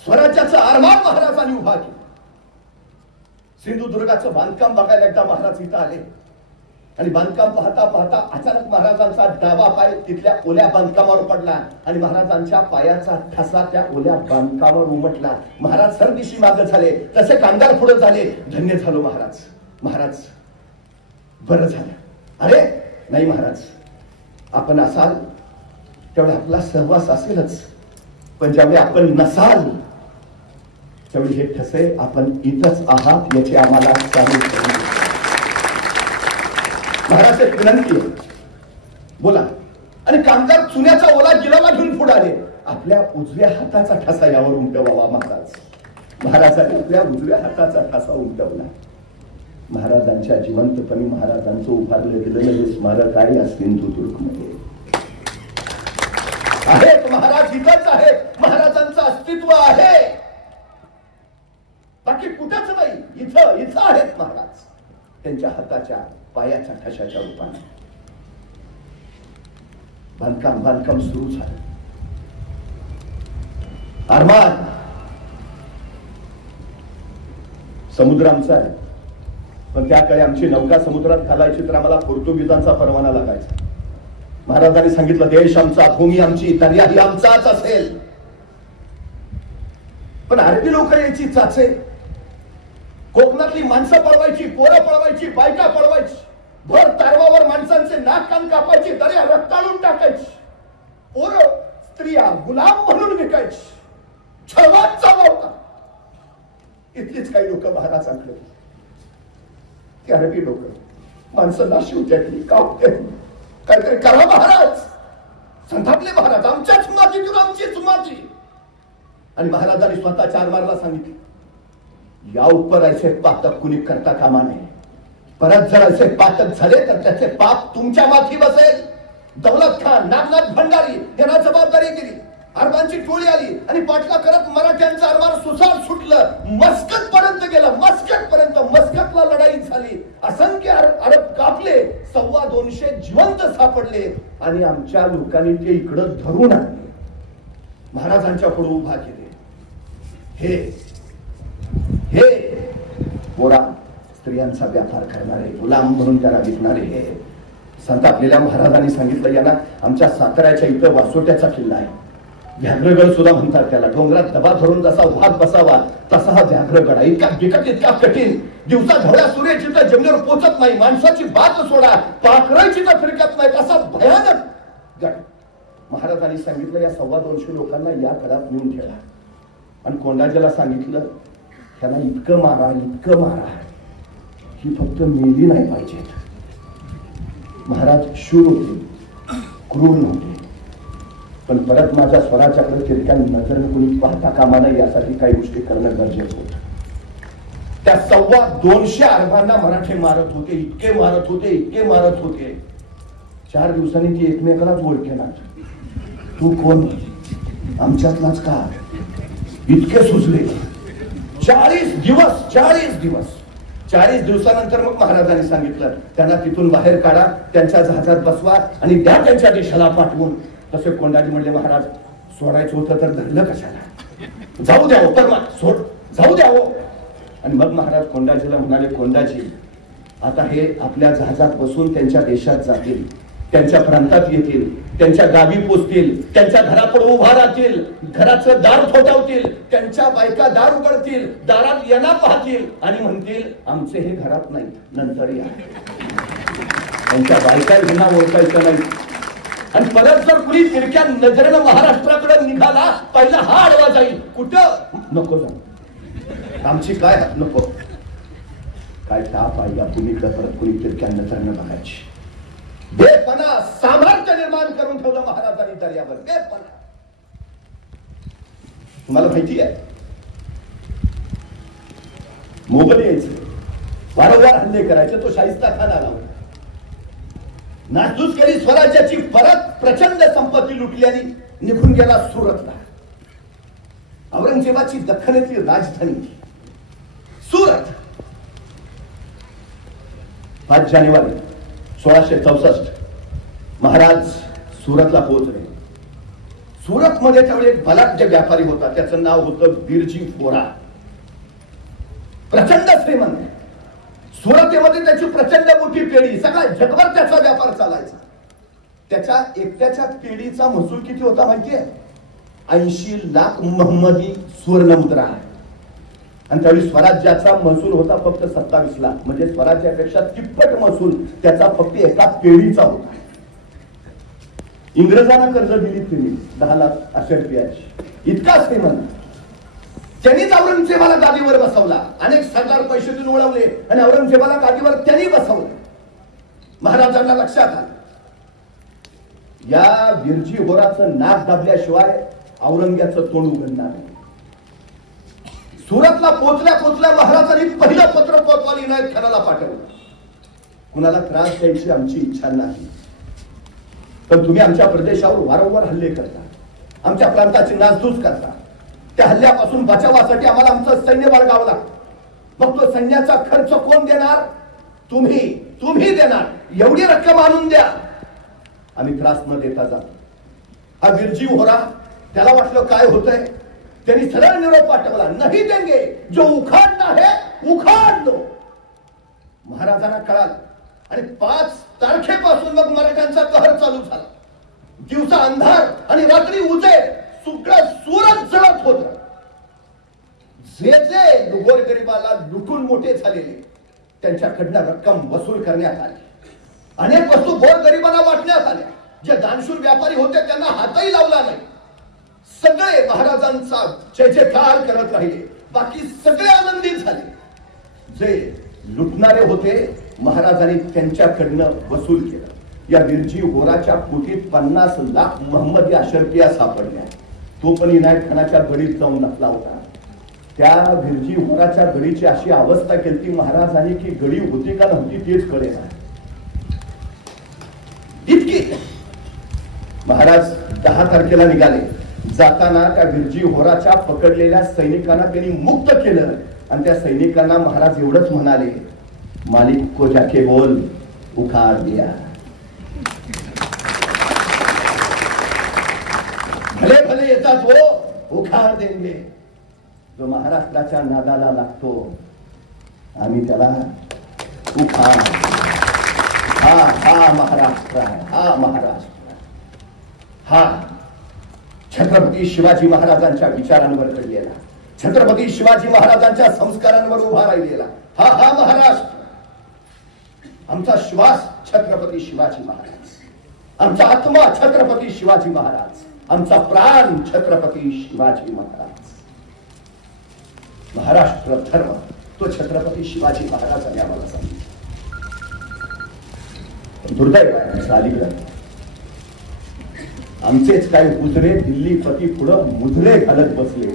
स्वराज्याचं आरमान महाराजांनी उभा केलं. सिंधुदुर्गाचं बांधकाम बघायला एकदा महाराज इथं आले आणि बांधकाम पाहता पाहता अचानक महाराजांचा डावा पाय तिथल्या ओल्या बांधकामावर पडला आणि महाराजांच्या पायाचा ठसा त्या ओल्या बांधकामावर उमटला. महाराज सरदिशी मागे झाले, तसे कांगार पुढे झाले. धन्य झालो महाराज, महाराज बरं झालं. अरे नाही महाराज, आपण असाल त्यावेळी आपला सहवास असेलच, पण ज्यावेळी आपण नसाल त्यावेळी हे ठसे आपण इथंच आहात याची आम्हाला जाणीव करून द्या. महाराज एक विनंती आहे, बोला. आणि कामगार चुन्याचा ओला गिलावा घेऊन पुढे आले. आपल्या उजव्या हाताचा ठसा यावर उमटवावा महाराज. महाराजांनी आपल्या उजव्या हाताचा ठसा उमटवला. महाराजांच्या जिवंतपणी महाराजांचं उभारलं गेलेलं हे स्मारक आहे या सिंधुदुर्गमध्ये आहेत. महाराज इथंच आहेत, महाराजांचं अस्तित्व आहे, बाकी कुठंच नाही. इथं इथं आहेत महाराज, त्यांच्या हाताच्या पायाच्या ठशाच्या रूपाने. बांधकाम सुरू झालं. आरमान समुद्र आमचा आहे, पण त्या काळी आमची नौका समुद्रात घालायची तर आम्हाला पोर्तुगीजांचा परवाना लागायचा. महाराजांनी सांगितलं, देश आमचा, भूमी आमची, दर्याही आमचाच असेल. पण अरबी लोक यायची चाचे, कोकणातली माणसं पळवायची, पोरं पळवायची, बायका पळवायची, भर तारवावर माणसांचे नाक कान कापायचे, दर्या रक्ताळून टाकायची, पोरं स्त्रिया गुलाम म्हणून विकायची, छळवात चालू होता. इथलीच काही लोक महाराजांकडे, ती अरबी लोक माणसं नाशिव त्यातली काहीतरी करा महाराज. संतापले महाराज, आमच्याच मातीतून आमचीच माती. आणि महाराजांनी स्वतः 4 मारला सांगितले, या उपर ऐसे पातक कुणी करता कामा नये. परत जर असे पातक झाले तर त्याचे पाप तुमच्या माथी बसेल. दौलत खान, नागनाथ भंडारी यांना जबाबदारी दिली. अरबांची टोळी आली आणि पाटला करत मराठ्यांचं अरबार सुसार सुटलं, मस्कत पर्यंत गेलं. मस्कतला लढाई झाली, असंख्य अरब कापले, 225 जिवंत सापडले आणि आमच्या लोकांनी ते इकडं धरून आणले, महाराजांच्या पुढे उभा केले. हे पोरा स्त्रियांचा व्यापार करणारे, गुलाम म्हणून त्याला विकणारे, हे संतापलेल्या महाराजांनी सांगितलं, यांना आमच्या साताऱ्याच्या इथं वासोट्याचा किल्ला आहे, व्याघ्रगड सुद्धा म्हणतात त्याला. डोंगरात दबा धरून जसा वाघ बसावा तसा हा व्याघ्रगड आहे. इतका बिकट, इतका कठीण, दिवसा ढवळ्या सूर्याची तर जमिनीवर पोचत नाही, माणसाची बात सोडा, पाखराची तर फिरकत नाही, असा भयानक गड. महाराजांनी सांगितलं, या 225 लोकांना या गडात नेऊन ठेवा. आणि कोंडाजीला सांगितलं, त्यांना इतकं मारा, इतकं मारा, ही फक्त मेली नाही पाहिजेत. महाराज शूर होते, क्रूर नव्हते, पण परत माझ्या स्वराच्याकडे तिरक्या नजरेने कोणी पाहता कामा नये यासाठी काही गोष्टी करणं गरजेचं होतं. त्या 225 अरबांना मराठे मारत होते, इतके मारत होते. 4 दिवसांनी ती एकमेकालाच ओळखेना. तू कोण? आमच्यातलाच का? इतके सुचले. 40 दिवसानंतर मग महाराजांनी सांगितलं, त्यांना तिथून बाहेर काढा, त्यांच्या जहाजात बसवा आणि द्या त्यांच्या देशाला पाठवून. तसे कोंडाजी म्हणले, महाराज सोडायचं होतं तर धरलं कशाला, जाऊ द्या परमा, सोड, जाऊ द्या. आणि मग महाराज कोंडाजीला म्हणाले, कोंडाजी आता हे आपल्या जहाजात बसून त्यांच्या देशात जातील, त्यांच्या प्रांतात येतील, त्यांच्या गावी पोचतील, त्यांच्या घरापुढे उभा राहतील, घराचं दार ठोठावतील, त्यांच्या बायका दार उघडतील, दारात यांना पाहतील आणि म्हणतील, आमचे हे घरात नाही, नंतर या. त्यांच्या बायका यांना ओळखायचं नाही. आणि परत जर कुणी तिरक्या नजरेनं महाराष्ट्राकडे निघाला, पहिला हा आडवा जाईल. कुठं? नको जाऊ, आमची काय नको. काय ताप आहे या कुणीकडे परत कुणी तिरक्या नजरेनं बघायची. बेपणा सामर्थ्य निर्माण करून ठेवलं महाराजांनी दर्यावर. बेपणा. तुम्हाला माहिती आहे, मोगल यायचे, वारंवार हल्ले करायचे. तो शाहिस्ता खान आला, नासधूस केली स्वराज्याची, परत प्रचंड संपत्ती लुटली आणि निघून गेला सुरतला. औरंगजेबाची दख्खनेतली राजधानी सुरत. 5 जानेवारी 1664 महाराज सुरतला पोहोचले. सुरतमध्ये त्यावेळी एक बलाढ्य व्यापारी होता, त्याचं नाव होतं बिरजी फोरा. प्रचंड श्रीमंत. सुरतेमध्ये त्याची प्रचंड मोठी पेढी, सगळ्या जगभर त्याचा व्यापार चालायचा. त्याच्या एकट्याच्या पेढीचा महसूल किती होता माहितीये? 80 लाख मोहम्मदी सुवर्ण मुद्रा. आणि त्यावेळी स्वराज्याचा महसूल होता फक्त 27 लाख, म्हणजे स्वराज्यापेक्षा तिप्पट महसूल त्याचा फक्त एका पेढीचा होता. इंग्रजांना कर्ज दिली त्यांनी 10 लाख अशा रुपयाची. इतका श्रीमंत. त्यांनीच औरंगजेबाला गादीवर बसवला. अनेक सरकार पैसे देऊन उडवले आणि औरंगजेबाला गादीवर त्यांनी बसवलं. महाराजांना लक्षात आलं, या बिरजी होराचं नाक दाबल्याशिवाय औरंग्याचं तोंड उघडणार नाही. सुरतला पोचल्या महाराजांनी पहिलं पत्र कोतवाल इनायत खानाला पाठवलं. कुणाला त्रास द्यायची आमची इच्छा नाही, पण तुम्ही आमच्या प्रदेशावर वारंवार हल्ले करता, आमच्या प्रांताची नासधूस करता. त्या हल्ल्यापासून बचावासाठी आम्हाला आमचं सैन्य बाळगावं लागतं. मग तो सैन्याचा खर्च कोण देणार? तुम्ही देणार. एवढी रक्कम आणून द्या, आम्ही त्रास न देता जा. हा बिरजी होरा, त्याला वाटलं काय होतंय, त्यांनी सरळ निरोप पाठवला, नाही देंगे, जो उखाडना है उखाड दो. महाराजांना कळालं आणि 5 तारखेपासून मग मराठ्यांचा कहर चालू झाला. दिवसा अंधार आणि रात्री उजेड, सगळं सुरत जळत होत. गोरगरिबाला लुटून मोठे झालेले त्यांच्याकडनं रक्कम वसूल करण्यात आली. अनेक वस्तू गोरगरिबांना वाटण्यात आल्या. जे दानशूर व्यापारी होते त्यांना हातही लावला नाही. सगळे महाराजांचा जय जयकार करत राहिले. बाकी सगळे आनंदित झाले. जे लुटणारे होते महाराजांनी त्यांच्याकडनं वसूल केलं. या विरजी होराच्या पोटीत 50 लाख मोहम्मदी अशरफिया सापडल्या. तो पण इनायत खानाच्या गडीत जाऊन नसला होता. त्या विरजी होराच्या गडीची अशी अवस्था केली महाराजांनी की गडी होती का नव्हती तेच कळेना. इतकी महाराज 10 तारखेला निघाले. जाताना त्या विरजी होराच्या पकडलेल्या सैनिकांना त्यांनी मुक्त केलं आणि त्या सैनिकांना महाराज एवढंच म्हणाले, मालिक को जाके बोल उखाड़ दिया. भले भले येतात वो उखाड़ देंगे. जो महाराष्ट्राच्या नादाला लागतो आम्ही त्याला उखाड़. हा महाराष्ट्र आहे. हा महाराष्ट्र. हा छत्रपती शिवाजी महाराजांच्या विचारांवर घडलेला, छत्रपती शिवाजी महाराजांच्या संस्कारांवर उभा राहिलेला हा महाराष्ट्र. आमचा श्वास छत्रपती शिवाजी महाराज, आमचा आत्मा छत्रपती शिवाजी महाराज, आमचा प्राण छत्रपती शिवाजी महाराज. महाराष्ट्र धर्म तो छत्रपती शिवाजी महाराजांनी आम्हाला सांगितलं. दुर्दैव आहे अलीकडं आमचेच काही कुत्रे दिल्लीपती पुढं मुद्रे घालत बसले.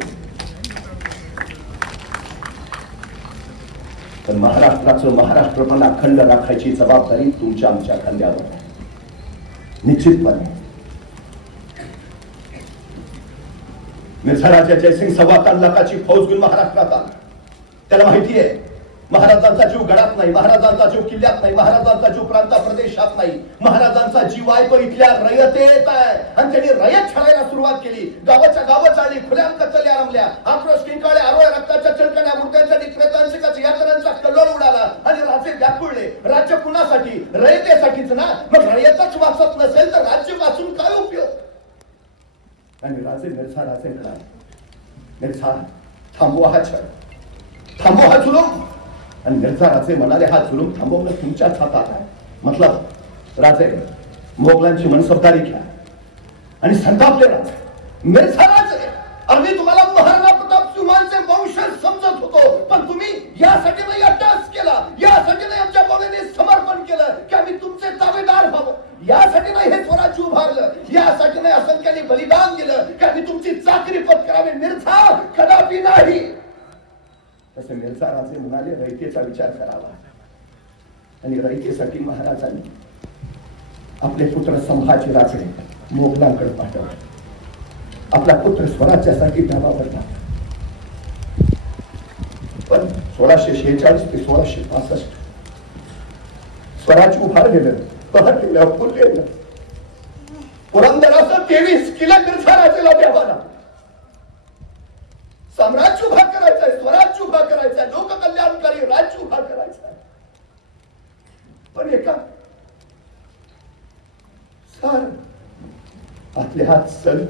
पण महाराष्ट्राचं महाराष्ट्र पण अखंड राखायची जबाबदारी तुमच्या आमच्या खांद्यावर आहे. निश्चितपणे मिर्झा राजा जयसिंग 3.25 लाखाची फौज घेऊन महाराष्ट्रात आला. त्याला माहिती आहे महाराजांचा जीव गडात नाही, महाराजांचा जीव किल्ल्यात नाही, महाराजांचा जीव प्रांत प्रदेशात नाही, महाराजांचा जीव आहे तो इथल्या रयतेत आहे. आणि त्यांनी रयत छळायला सुरुवात केली. गावाच्या गावं चालली, खुल्याम कचल्या रमल्या, आक्रोश किंकाळे, आरोळ्या रक्ताच्या चिळकण्या, मूर्त्यांच्या प्रेतांशिकाच्या यात्रांचा कल्लोळ उडाला आणि राजे व्याकुळले. राज्य कुणासाठी? रयतेसाठीच ना. मग रयतच वाचत नसेल तर राज्य वाचून काय उपयोग? आणि राजे मिर्झा राजे म्हणाले, मिर्झा थांबवा हा छळ, थांबवा हा जुलूम. आणि मिर्झा राजे म्हणाले, हा जुलूम थांबवणं तुमच्याच हातात आहे. मतलब राजे मोगलांची मनसबदारी घ्या आणि संतापले राजे. मिर्झा राजे, आम्ही तुम्हाला महाराणा प्रताप सिंहांचे वंशज समजत होतो, पण तुम्ही यासाठी नाही अट्टास केला, यासाठी नाही आमच्या बोलण्याने समर्पण केलं की आम्ही तुमचे ताबेदार व्हावं, यासाठी नाही हे स्वराज्य उभारलं, यासाठी नाही असंख्याने बलिदान दिलं की आम्ही तुमची चाकरी पत्करावी. मिर्झा कदापि नाही. तसे मिर्झा राजे म्हणाले, रयतेचा विचार करावा. आणि रयतेसाठी महाराजांनी आपले पुत्र संभाजी राजे मोगलांकडे पाठवले. आपला पुत्र स्वराज्यासाठी धावावर टाकला. पण 1646 ते 1665 स्वराज्य उभारलेलं, पहरलेलं, फुललेलं. पुरंदराचं 23 किल्ले मिर्झा राजेला द्यावा लागला. साम्राज्य उभा करायचंय, स्वराज्य उभा करायचंय, लोककल्याणकारी राज्य उभा करायचंय. पण एका सार आपले हात चल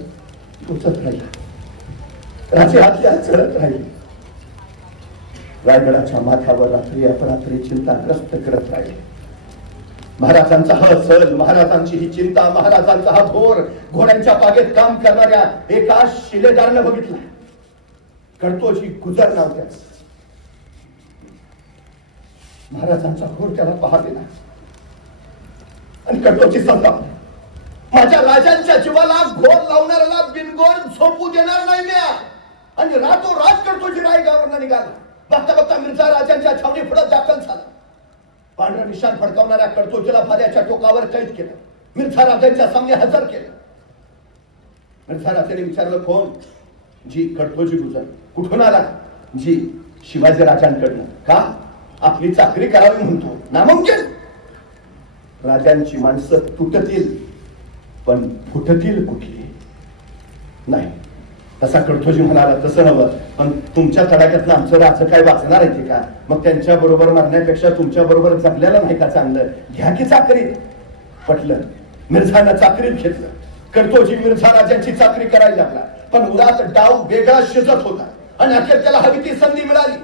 टोचत राहिला. राजे हातले हात चढत राहिले. रायगडाच्या माथ्यावर रात्री अपरात्री चिंताग्रस्त करत राहिले. महाराजांचा हा सल, महाराजांची ही चिंता, महाराजांचा हा घोर घोड्यांच्या बागेत काम करणाऱ्या एका शिलेदारनं बघितला. कळतोजी गुजर नाव त्याच. महाराजांचा घोर त्याला पाहतेला आणि कळतोजी संताप, माझ्या राजांच्या जीवाला घोर लावणाऱ्याला बिनगोर झोपू देणार नाही मी. आणि रातोरात कळतोजी रायगावरनं निघाला. बघता बघता मिर्झा राजांच्या छावणी पुढे दाखल झाला. पांढरा निशाण फडकावणाऱ्या कळतोजीला फाद्याच्या टोकावर कैद केलं. मिर्झा राजांच्या सामने हजर केलं. मिर्झा राजाने विचारलं, कोण? जी कळतोजी गुजर. कुठून आला? जी शिवाजी राजांकडनं. का? आपली चाकरी करावी म्हणतो. नामुमकिन. राजांची माणसं तुटतील पण फुटतील कुठली? नाही. तसा कळतोजी म्हणाला, तसं नव्हतं, पण तुमच्या तडाख्यातनं आमचं राज्य काय वाचणार आहे का? मग त्यांच्या बरोबर मारण्यापेक्षा तुमच्या बरोबर जगलेलं नाही का चांगलं? घ्या की चाकरीत. पटलं. मिर्झानं चाकरीत घेतलं. कळतोजी मिर्झा राजांची चाकरी करायला लागला. पण उरात डाव वेगळा शिजत होता आणि अखेर त्याला हवी ती संधी मिळाली.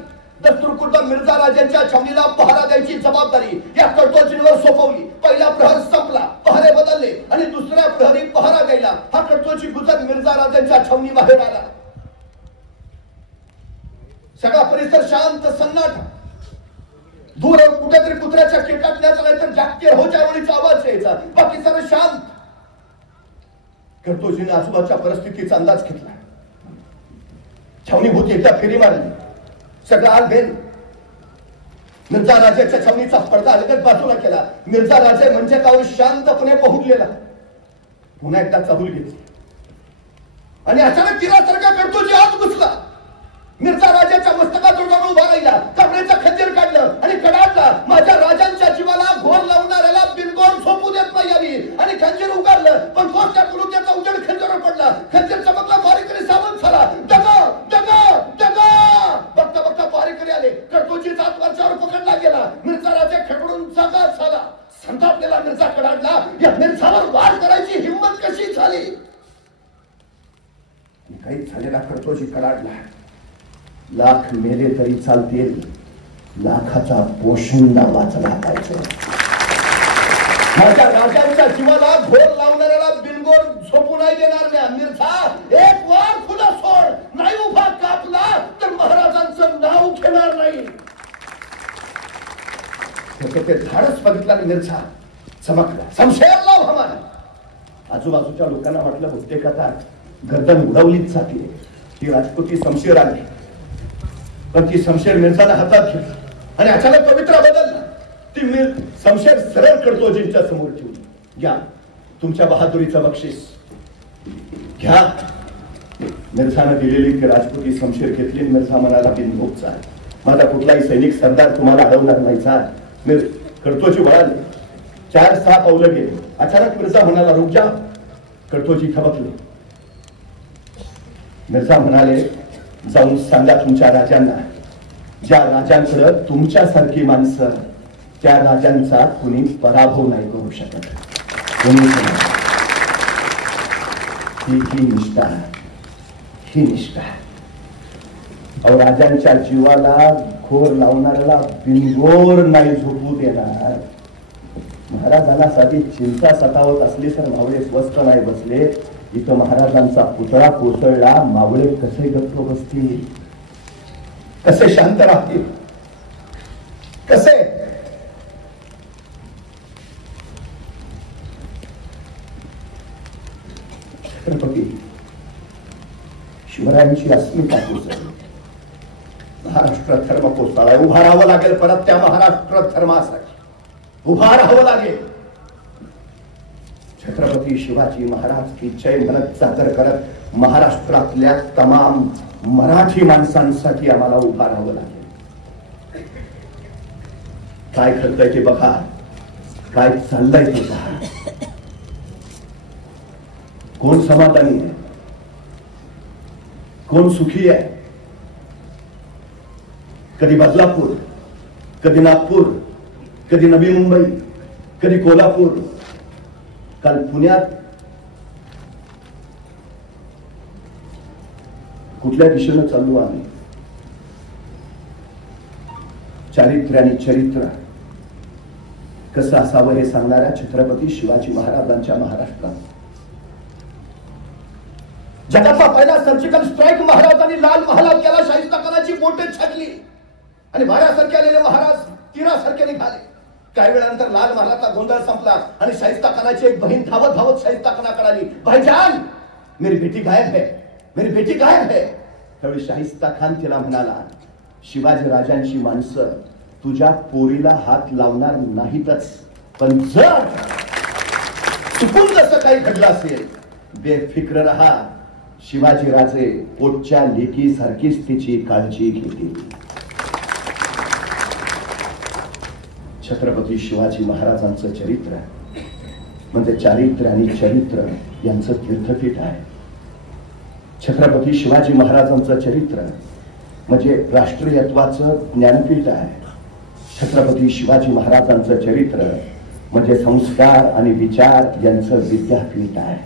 दस्तूरखुर्द मिर्झा राजांच्या छावणीला पहारा द्यायची जबाबदारी या कडतोजींवर सोपवली. पहिला प्रहर संपला, पहारे बदलले आणि दुसऱ्या प्रहरी पहारा द्यायला हा कडतोजी गुजर मिर्झा राजांच्या छावणी बाहेर आला. सगळा परिसर शांत सन्नाटा. दूर कुठेतरी कुत्र्याच्या किरकाटण्याचा नाही तर जागते होच्या वेळीचा आवाज यायचा. बाकी सर्व शांत. कडतोजीने आजूबाजूच्या परिस्थितीचा अंदाज घेतला. छावणी भूत एकदा फेरी मारली. सगळा आलबेल. मिर्झा राजाच्या छावणीचा पडदा अलगद बाजूला केला. मिर्झा राजे म्हणजे कावर शांतपणे पहुडलेला. पुन्हा एकदा चाहूल घेतली आणि अचानक तिरासारखा कडतोजी आत घुसला. मिर्झा राजाच्या मस्तकाजवळ जाऊन उभा राहिला. कमरेचा खंजीर काढलं आणि कडाडला. माझ्या राजांच्या जीवाला घोर लावणाऱ्याला बिनगोर झोपू देत नाही यावी. आणि खंजीर उगारलं पण कोणत्या कुलुत्याचा उजेड खंजीरवर पडला. खंजीर चमकला. पारेकरी सावध झाला. दगा दगा दगा. बघता बघता पारेकरी आले. कडतोजीचा हात वरच्यावर पकडला गेला. मिर्झा राजा खडबडून जागा झाला. संतापलेला मिर्झा कडाडला. या मिर्झावर वार करायची हिंमत कशी झाली. काही झालेला कडतोजी कडाडला. लाख मेले तरी चालतील, लाखाचा पोशिंदा वाचला पाहिजे. माझ्या राजांच्या जीवाला घोर लावणाऱ्याला बिनगोर झोपू नाही देणार नाही. मिर्झा एक वार खुला सोड. नाही उभा कापला तर महाराजांचं नाव घेणार नाही. ते धाडस बघितला मिर्झा चमकला. शमशेर लाव हमारा. आजूबाजूच्या लोकांना वाटलं बहुतेक आता गर्दन उडवलीच जाते. ती राजपुती शमशेर आली पण ती शमशेर मिर्झाने हातात घेतली आणि अचानक पवित्रा बदलला. ती शमशेर सरळ कडतोजींच्या समोर ठेवली. घ्या तुमच्या बहादुरीचं बक्षीस घ्या. मिर्झाने दिलेली ती राजपुती शमशेर घेतली. मिर्झा म्हणाला बिनभोगचा माझा कुठलाही सैनिक सरदार तुम्हाला अडवणार नाही. कडतोजी वळाले. 4-6 पावलं गेले. अचानक मिर्झा म्हणाला रुक जा. कडतोजी थबकले. मिर्झा म्हणाले जाऊन सांगा तुमच्या राजांना ज्या राजांकडे तुमच्यासारखी माणसं त्या राजांचा कुणी पराभव नाही करू शकत. ही निष्ठा ही निष्ठा. अहो राजांच्या जीवाला घोर लावणाऱ्याला बिनगोर नाही झोपू देणार. महाराजांना साठी चिंता सतावत असली तर मावळे स्वस्त नाही बसले. इथं महाराजांचा पुतळा कोसळला. मावळे कसे गप्प बसतील, कसे शांत राहतील, कसे. छत्रपती शिवरायांची अस्मिता कोसळली. महाराष्ट्र धर्म कोसळला. उभा राहावं लागेल परत त्या महाराष्ट्र धर्मासाठी उभा राहावं लागेल. छत्रपती शिवाजी महाराज की जय म्हणत सादर करत महाराष्ट्रातल्या तमाम मराठी माणसांसाठी आम्हाला उभा राहावं लागेल. काय घडतंय ते बघा, काय चाललंय ते पहा. कोण समाधानी आहे, कोण सुखी आहे. कधी बदलापूर, कधी नागपूर, कधी नवी मुंबई, कधी कोल्हापूर, काल पुण्यात. कुठल्या दिशेनं चाललो आम्ही. चारित्र्य आणि चरित्र कसं असावं हे सांगणाऱ्या छत्रपती शिवाजी महाराजांच्या महाराष्ट्रात जगाचा पहिला सर्जिकल स्ट्राईक महाराजांनी लाल महालात केला. शाहिस्ताखानाची बोटे छाटली आणि वाऱ्यासारखे आलेले महाराज तीरासारखे निघाले. काही वेळानंतर लाल महालाचा गोंधळ संपला आणि शाहिस्ताखानाची एक बहीण धावत धावत शाहिस्ताखानाकडे आली. भाईजान मेरी बेटी गायब है, मेरी बेटी गायब है. त्यावेळी शाहिस्ताखान तिला म्हणाला शिवाजी राजांची माणसं तुझ्या पोरीला हात लावणार नाहीतच, पण जर चुकून जसं काही घडलं असेल बेफिक्र रहा. शिवाजी राजे पोटच्या लेकीसारखीच तिची काळजी घेतील. छत्रपती शिवाजी महाराजांचं चरित्र म्हणजे चारित्र्य आणि चरित्र यांचं तीर्थपीठ आहे. छत्रपती शिवाजी महाराजांचं चरित्र म्हणजे राष्ट्रीयत्वाचं ज्ञानपीठ आहे. छत्रपती शिवाजी महाराजांचं चरित्र म्हणजे संस्कार आणि विचार यांचं विद्यापीठ आहे.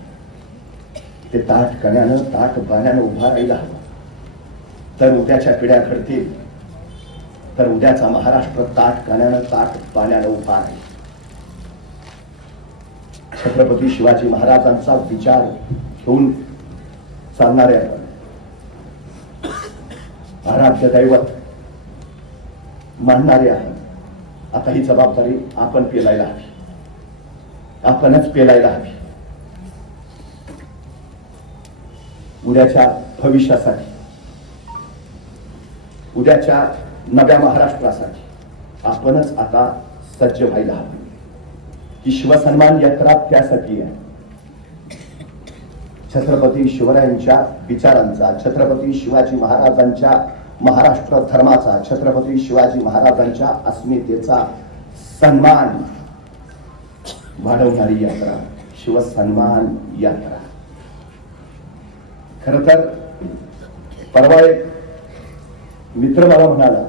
ते ताठ कण्यानं ताठ बाण्यानं उभा राहिला हवं तर उद्याच्या पिढ्या घडतील. तर उद्याचा महाराष्ट्र ताट गाण्यानं ताट पाण्यानं उभा आहे. छत्रपती शिवाजी महाराजांचा विचार घेऊन चालणारे आपण, आराध्य दैवत मानणारे आहे. आता ही जबाबदारी आपण पेलायला हवी, आपणच पेलायला हवी. उद्याच्या भविष्यासाठी, उद्याच्या नव्या महाराष्ट्रासाठी आपणच आता सज्ज व्हायला हवे. ही शिवसन्मान यात्रा त्यासाठी आहे. छत्रपती शिवरायांच्या विचारांचा, छत्रपती शिवाजी महाराजांच्या महाराष्ट्र धर्माचा, छत्रपती शिवाजी महाराजांच्या अस्मितेचा सन्मान वाढवणारी यात्रा, शिवसन्मान यात्रा. खर तर परवा एक मित्र मला म्हणाला,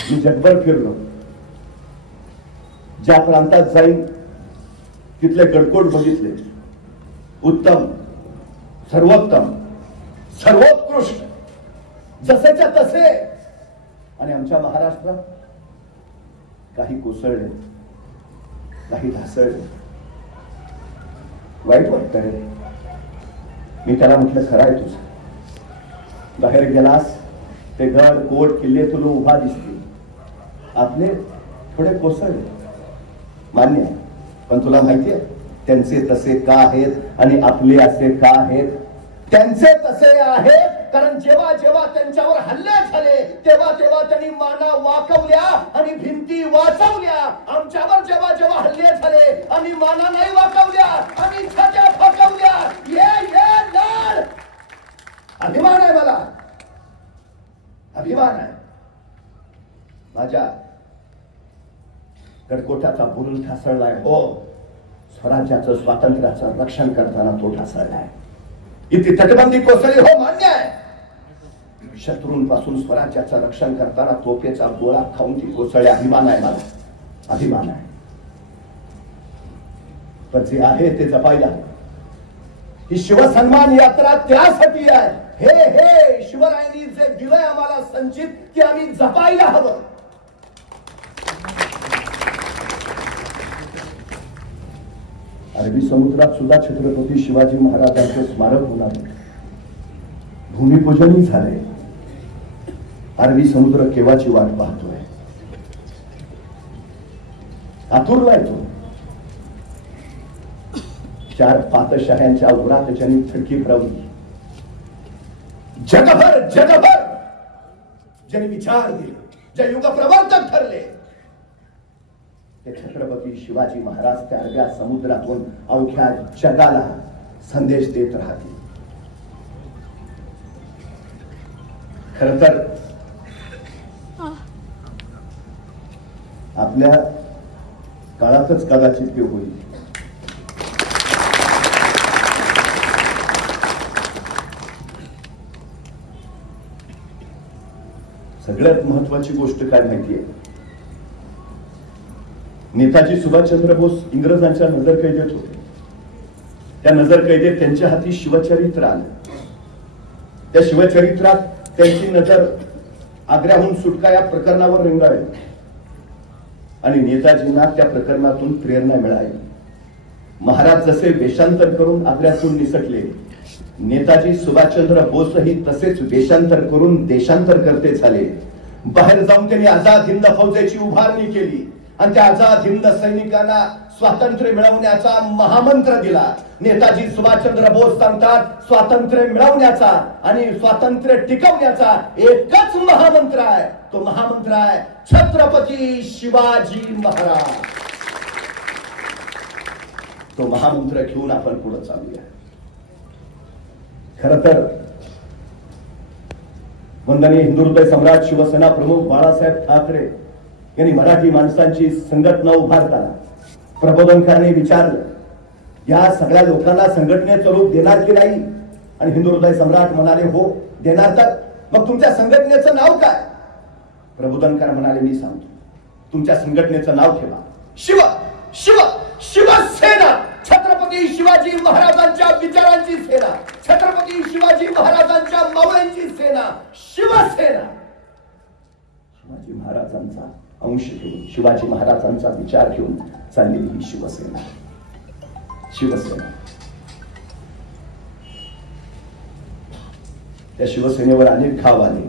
मी जगभर फिरलो, ज्या प्रांतात जाईन तिथले गडकोट बघितले, उत्तम, सर्वोत्तम, सर्वोत्कृष्ट, जसेच्या तसे. आणि आमच्या महाराष्ट्रात काही कोसळले, काही ढासळले. वाईट वाटत रे. मी त्याला म्हटलं, खरं आहे तुझं. बाहेर गेलास ते गड कोट किल्ले तुला उभा दिसतील, आपले थोडे कोसळले, मान्य आहे. पण तुला माहितीये त्यांचे तसे का आहेत आणि आपले असे का आहेत? त्यांचे तसे आहेत कारण जेव्हा जेव्हा त्यांच्यावर हल्ले झाले तेव्हा तेव्हा त्यांनी माना वाकवल्या आणि भिंती वाचवल्या. आमच्यावर जेव्हा जेव्हा हल्ले झाले आणि माना नाही वाकवल्या आणि छात्या फकवल्या. ये लाड, अभिमान आहे मला, अभिमान आहे. माझ्या गडकोटाचा बुरुल ढासळलाय. हो, स्वराज्याचं, स्वातंत्र्याचं रक्षण करताना तो ढासळलाय. इथे तटबंदी कोसळली, हो मान्य आहे. शत्रूंपासून स्वराज्याचं रक्षण करताना तोफेचा गोळा खाऊन ती कोसळली. अभिमान आहे मला, अभिमान आहे. पण जे आहे ते जपायला. ही शिवसन्मान यात्रा त्यासाठी आहे. हे शिवरायांनी जे दिलंय आम्हाला संचित, ते आम्ही जपायला हवं. अरबी समुद्रात सुद्धा छत्रपती शिवाजी महाराजांचे स्मारक होणार, भूमिपूजनही झाले. अरबी समुद्र केव्हाची वाट पाहतोय, आतुरलाय तो. 4 पातशाह्यांच्या उरात ज्यांनी थडकी भरवली, जगभर ज्यांनी विचार दिले, जे युग प्रवर्तक ठरले, ते छत्रपती शिवाजी महाराज त्या अरब्या समुद्रातून अवघ्या जगाला संदेश देत राहतील. खर तर आपल्या काळातच कदाचित ते होईल. सगळ्यात महत्वाची गोष्ट काय माहितीये? नेताजी सुभाषचंद्र बोस इंग्रजांच्या नजरकैदेत होते. त्या नजरकैदेत त्यांच्या हाती शिवचरित्र आलं. त्या शिवचरित्रात त्यांची नजर आग्र्याहून सुटका या प्रकरणावर रेंगाळली आणि नेताजींना त्या प्रकरणातून प्रेरणा मिळाली. महाराज जसे वेषांतर करून आग्र्यातून निसटले, नेताजी सुभाषचंद्र बोसही तसेच वेषांतर करून देशांतर करते झाले. बाहेर जाऊन त्यांनी आझाद हिंद फौजेची उभारणी केली आणि त्या आझाद हिंद सैनिकांना स्वातंत्र्य मिळवण्याचा महामंत्र दिला. नेताजी सुभाषचंद्र बोस सांगतात, स्वातंत्र्य मिळवण्याचा आणि स्वातंत्र्य टिकवण्याचा एकच महामंत्र आहे. तो महामंत्र आहे छत्रपती शिवाजी महाराज. तो महामंत्र घेऊन आपण पुढे चालूया. खर तर वंदनीय हिंदुहृदय सम्राट शिवसेना प्रमुख बाळासाहेब ठाकरे यांनी मराठी माणसांची संघटना उभारताना प्रबोधनकारांनी विचारलं, या सगळ्या लोकांना संघटनेचं रूप देणार की नाही? आणि हिंदुहृदय सम्राट म्हणाले, हो देणार. तर मग तुमच्या संघटनेचं नाव काय? प्रबोधनकार म्हणाले, मी सांगतो, तुमच्या संघटनेचं नाव ठेवा शिव शिव शिवसेना. छत्रपती शिवाजी महाराजांच्या विचारांची सेना, छत्रपती शिवाजी महाराजांच्या मावळ्यांची सेना, शिवसेना. शिवाजी महाराजांचा अंश घेऊन, शिवाजी महाराजांचा विचार घेऊन चाललेली ही शिवसेना. त्या शिवसेनेवर अनेक घाव आले,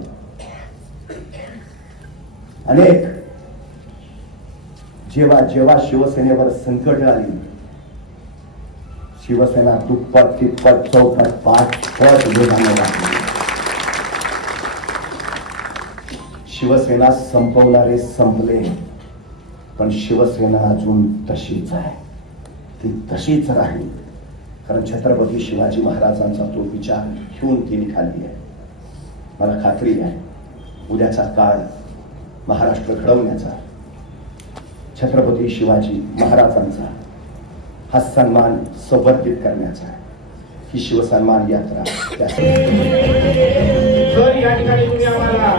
अनेक. जेव्हा जेव्हा शिवसेनेवर संकट आली, शिवसेना दुप्पट तिप्पट चौपट पाचपट वेगाने वाढली. शिवसेना संपवणारे संपले, पण शिवसेना अजून तशीच आहे, ती तशीच राहील. कारण छत्रपती शिवाजी महाराजांचा तो विचार घेऊन ती निघाली आहे. मला खात्री आहे उद्याचा काळ महाराष्ट्र घडवण्याचा, छत्रपती शिवाजी महाराजांचा हा सन्मान संवर्धित करण्याचा ही शिवसन्मान यात्रा. तर या ठिकाणी तुम्ही आम्हाला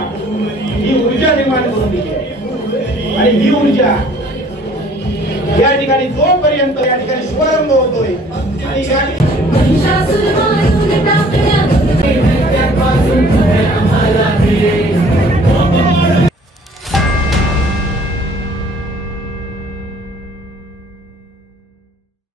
ही ऊर्जा निर्माण करून दिली आहे आणि ही ऊर्जा या ठिकाणी जोपर्यंत या ठिकाणी शुभारंभ होतोय आणि या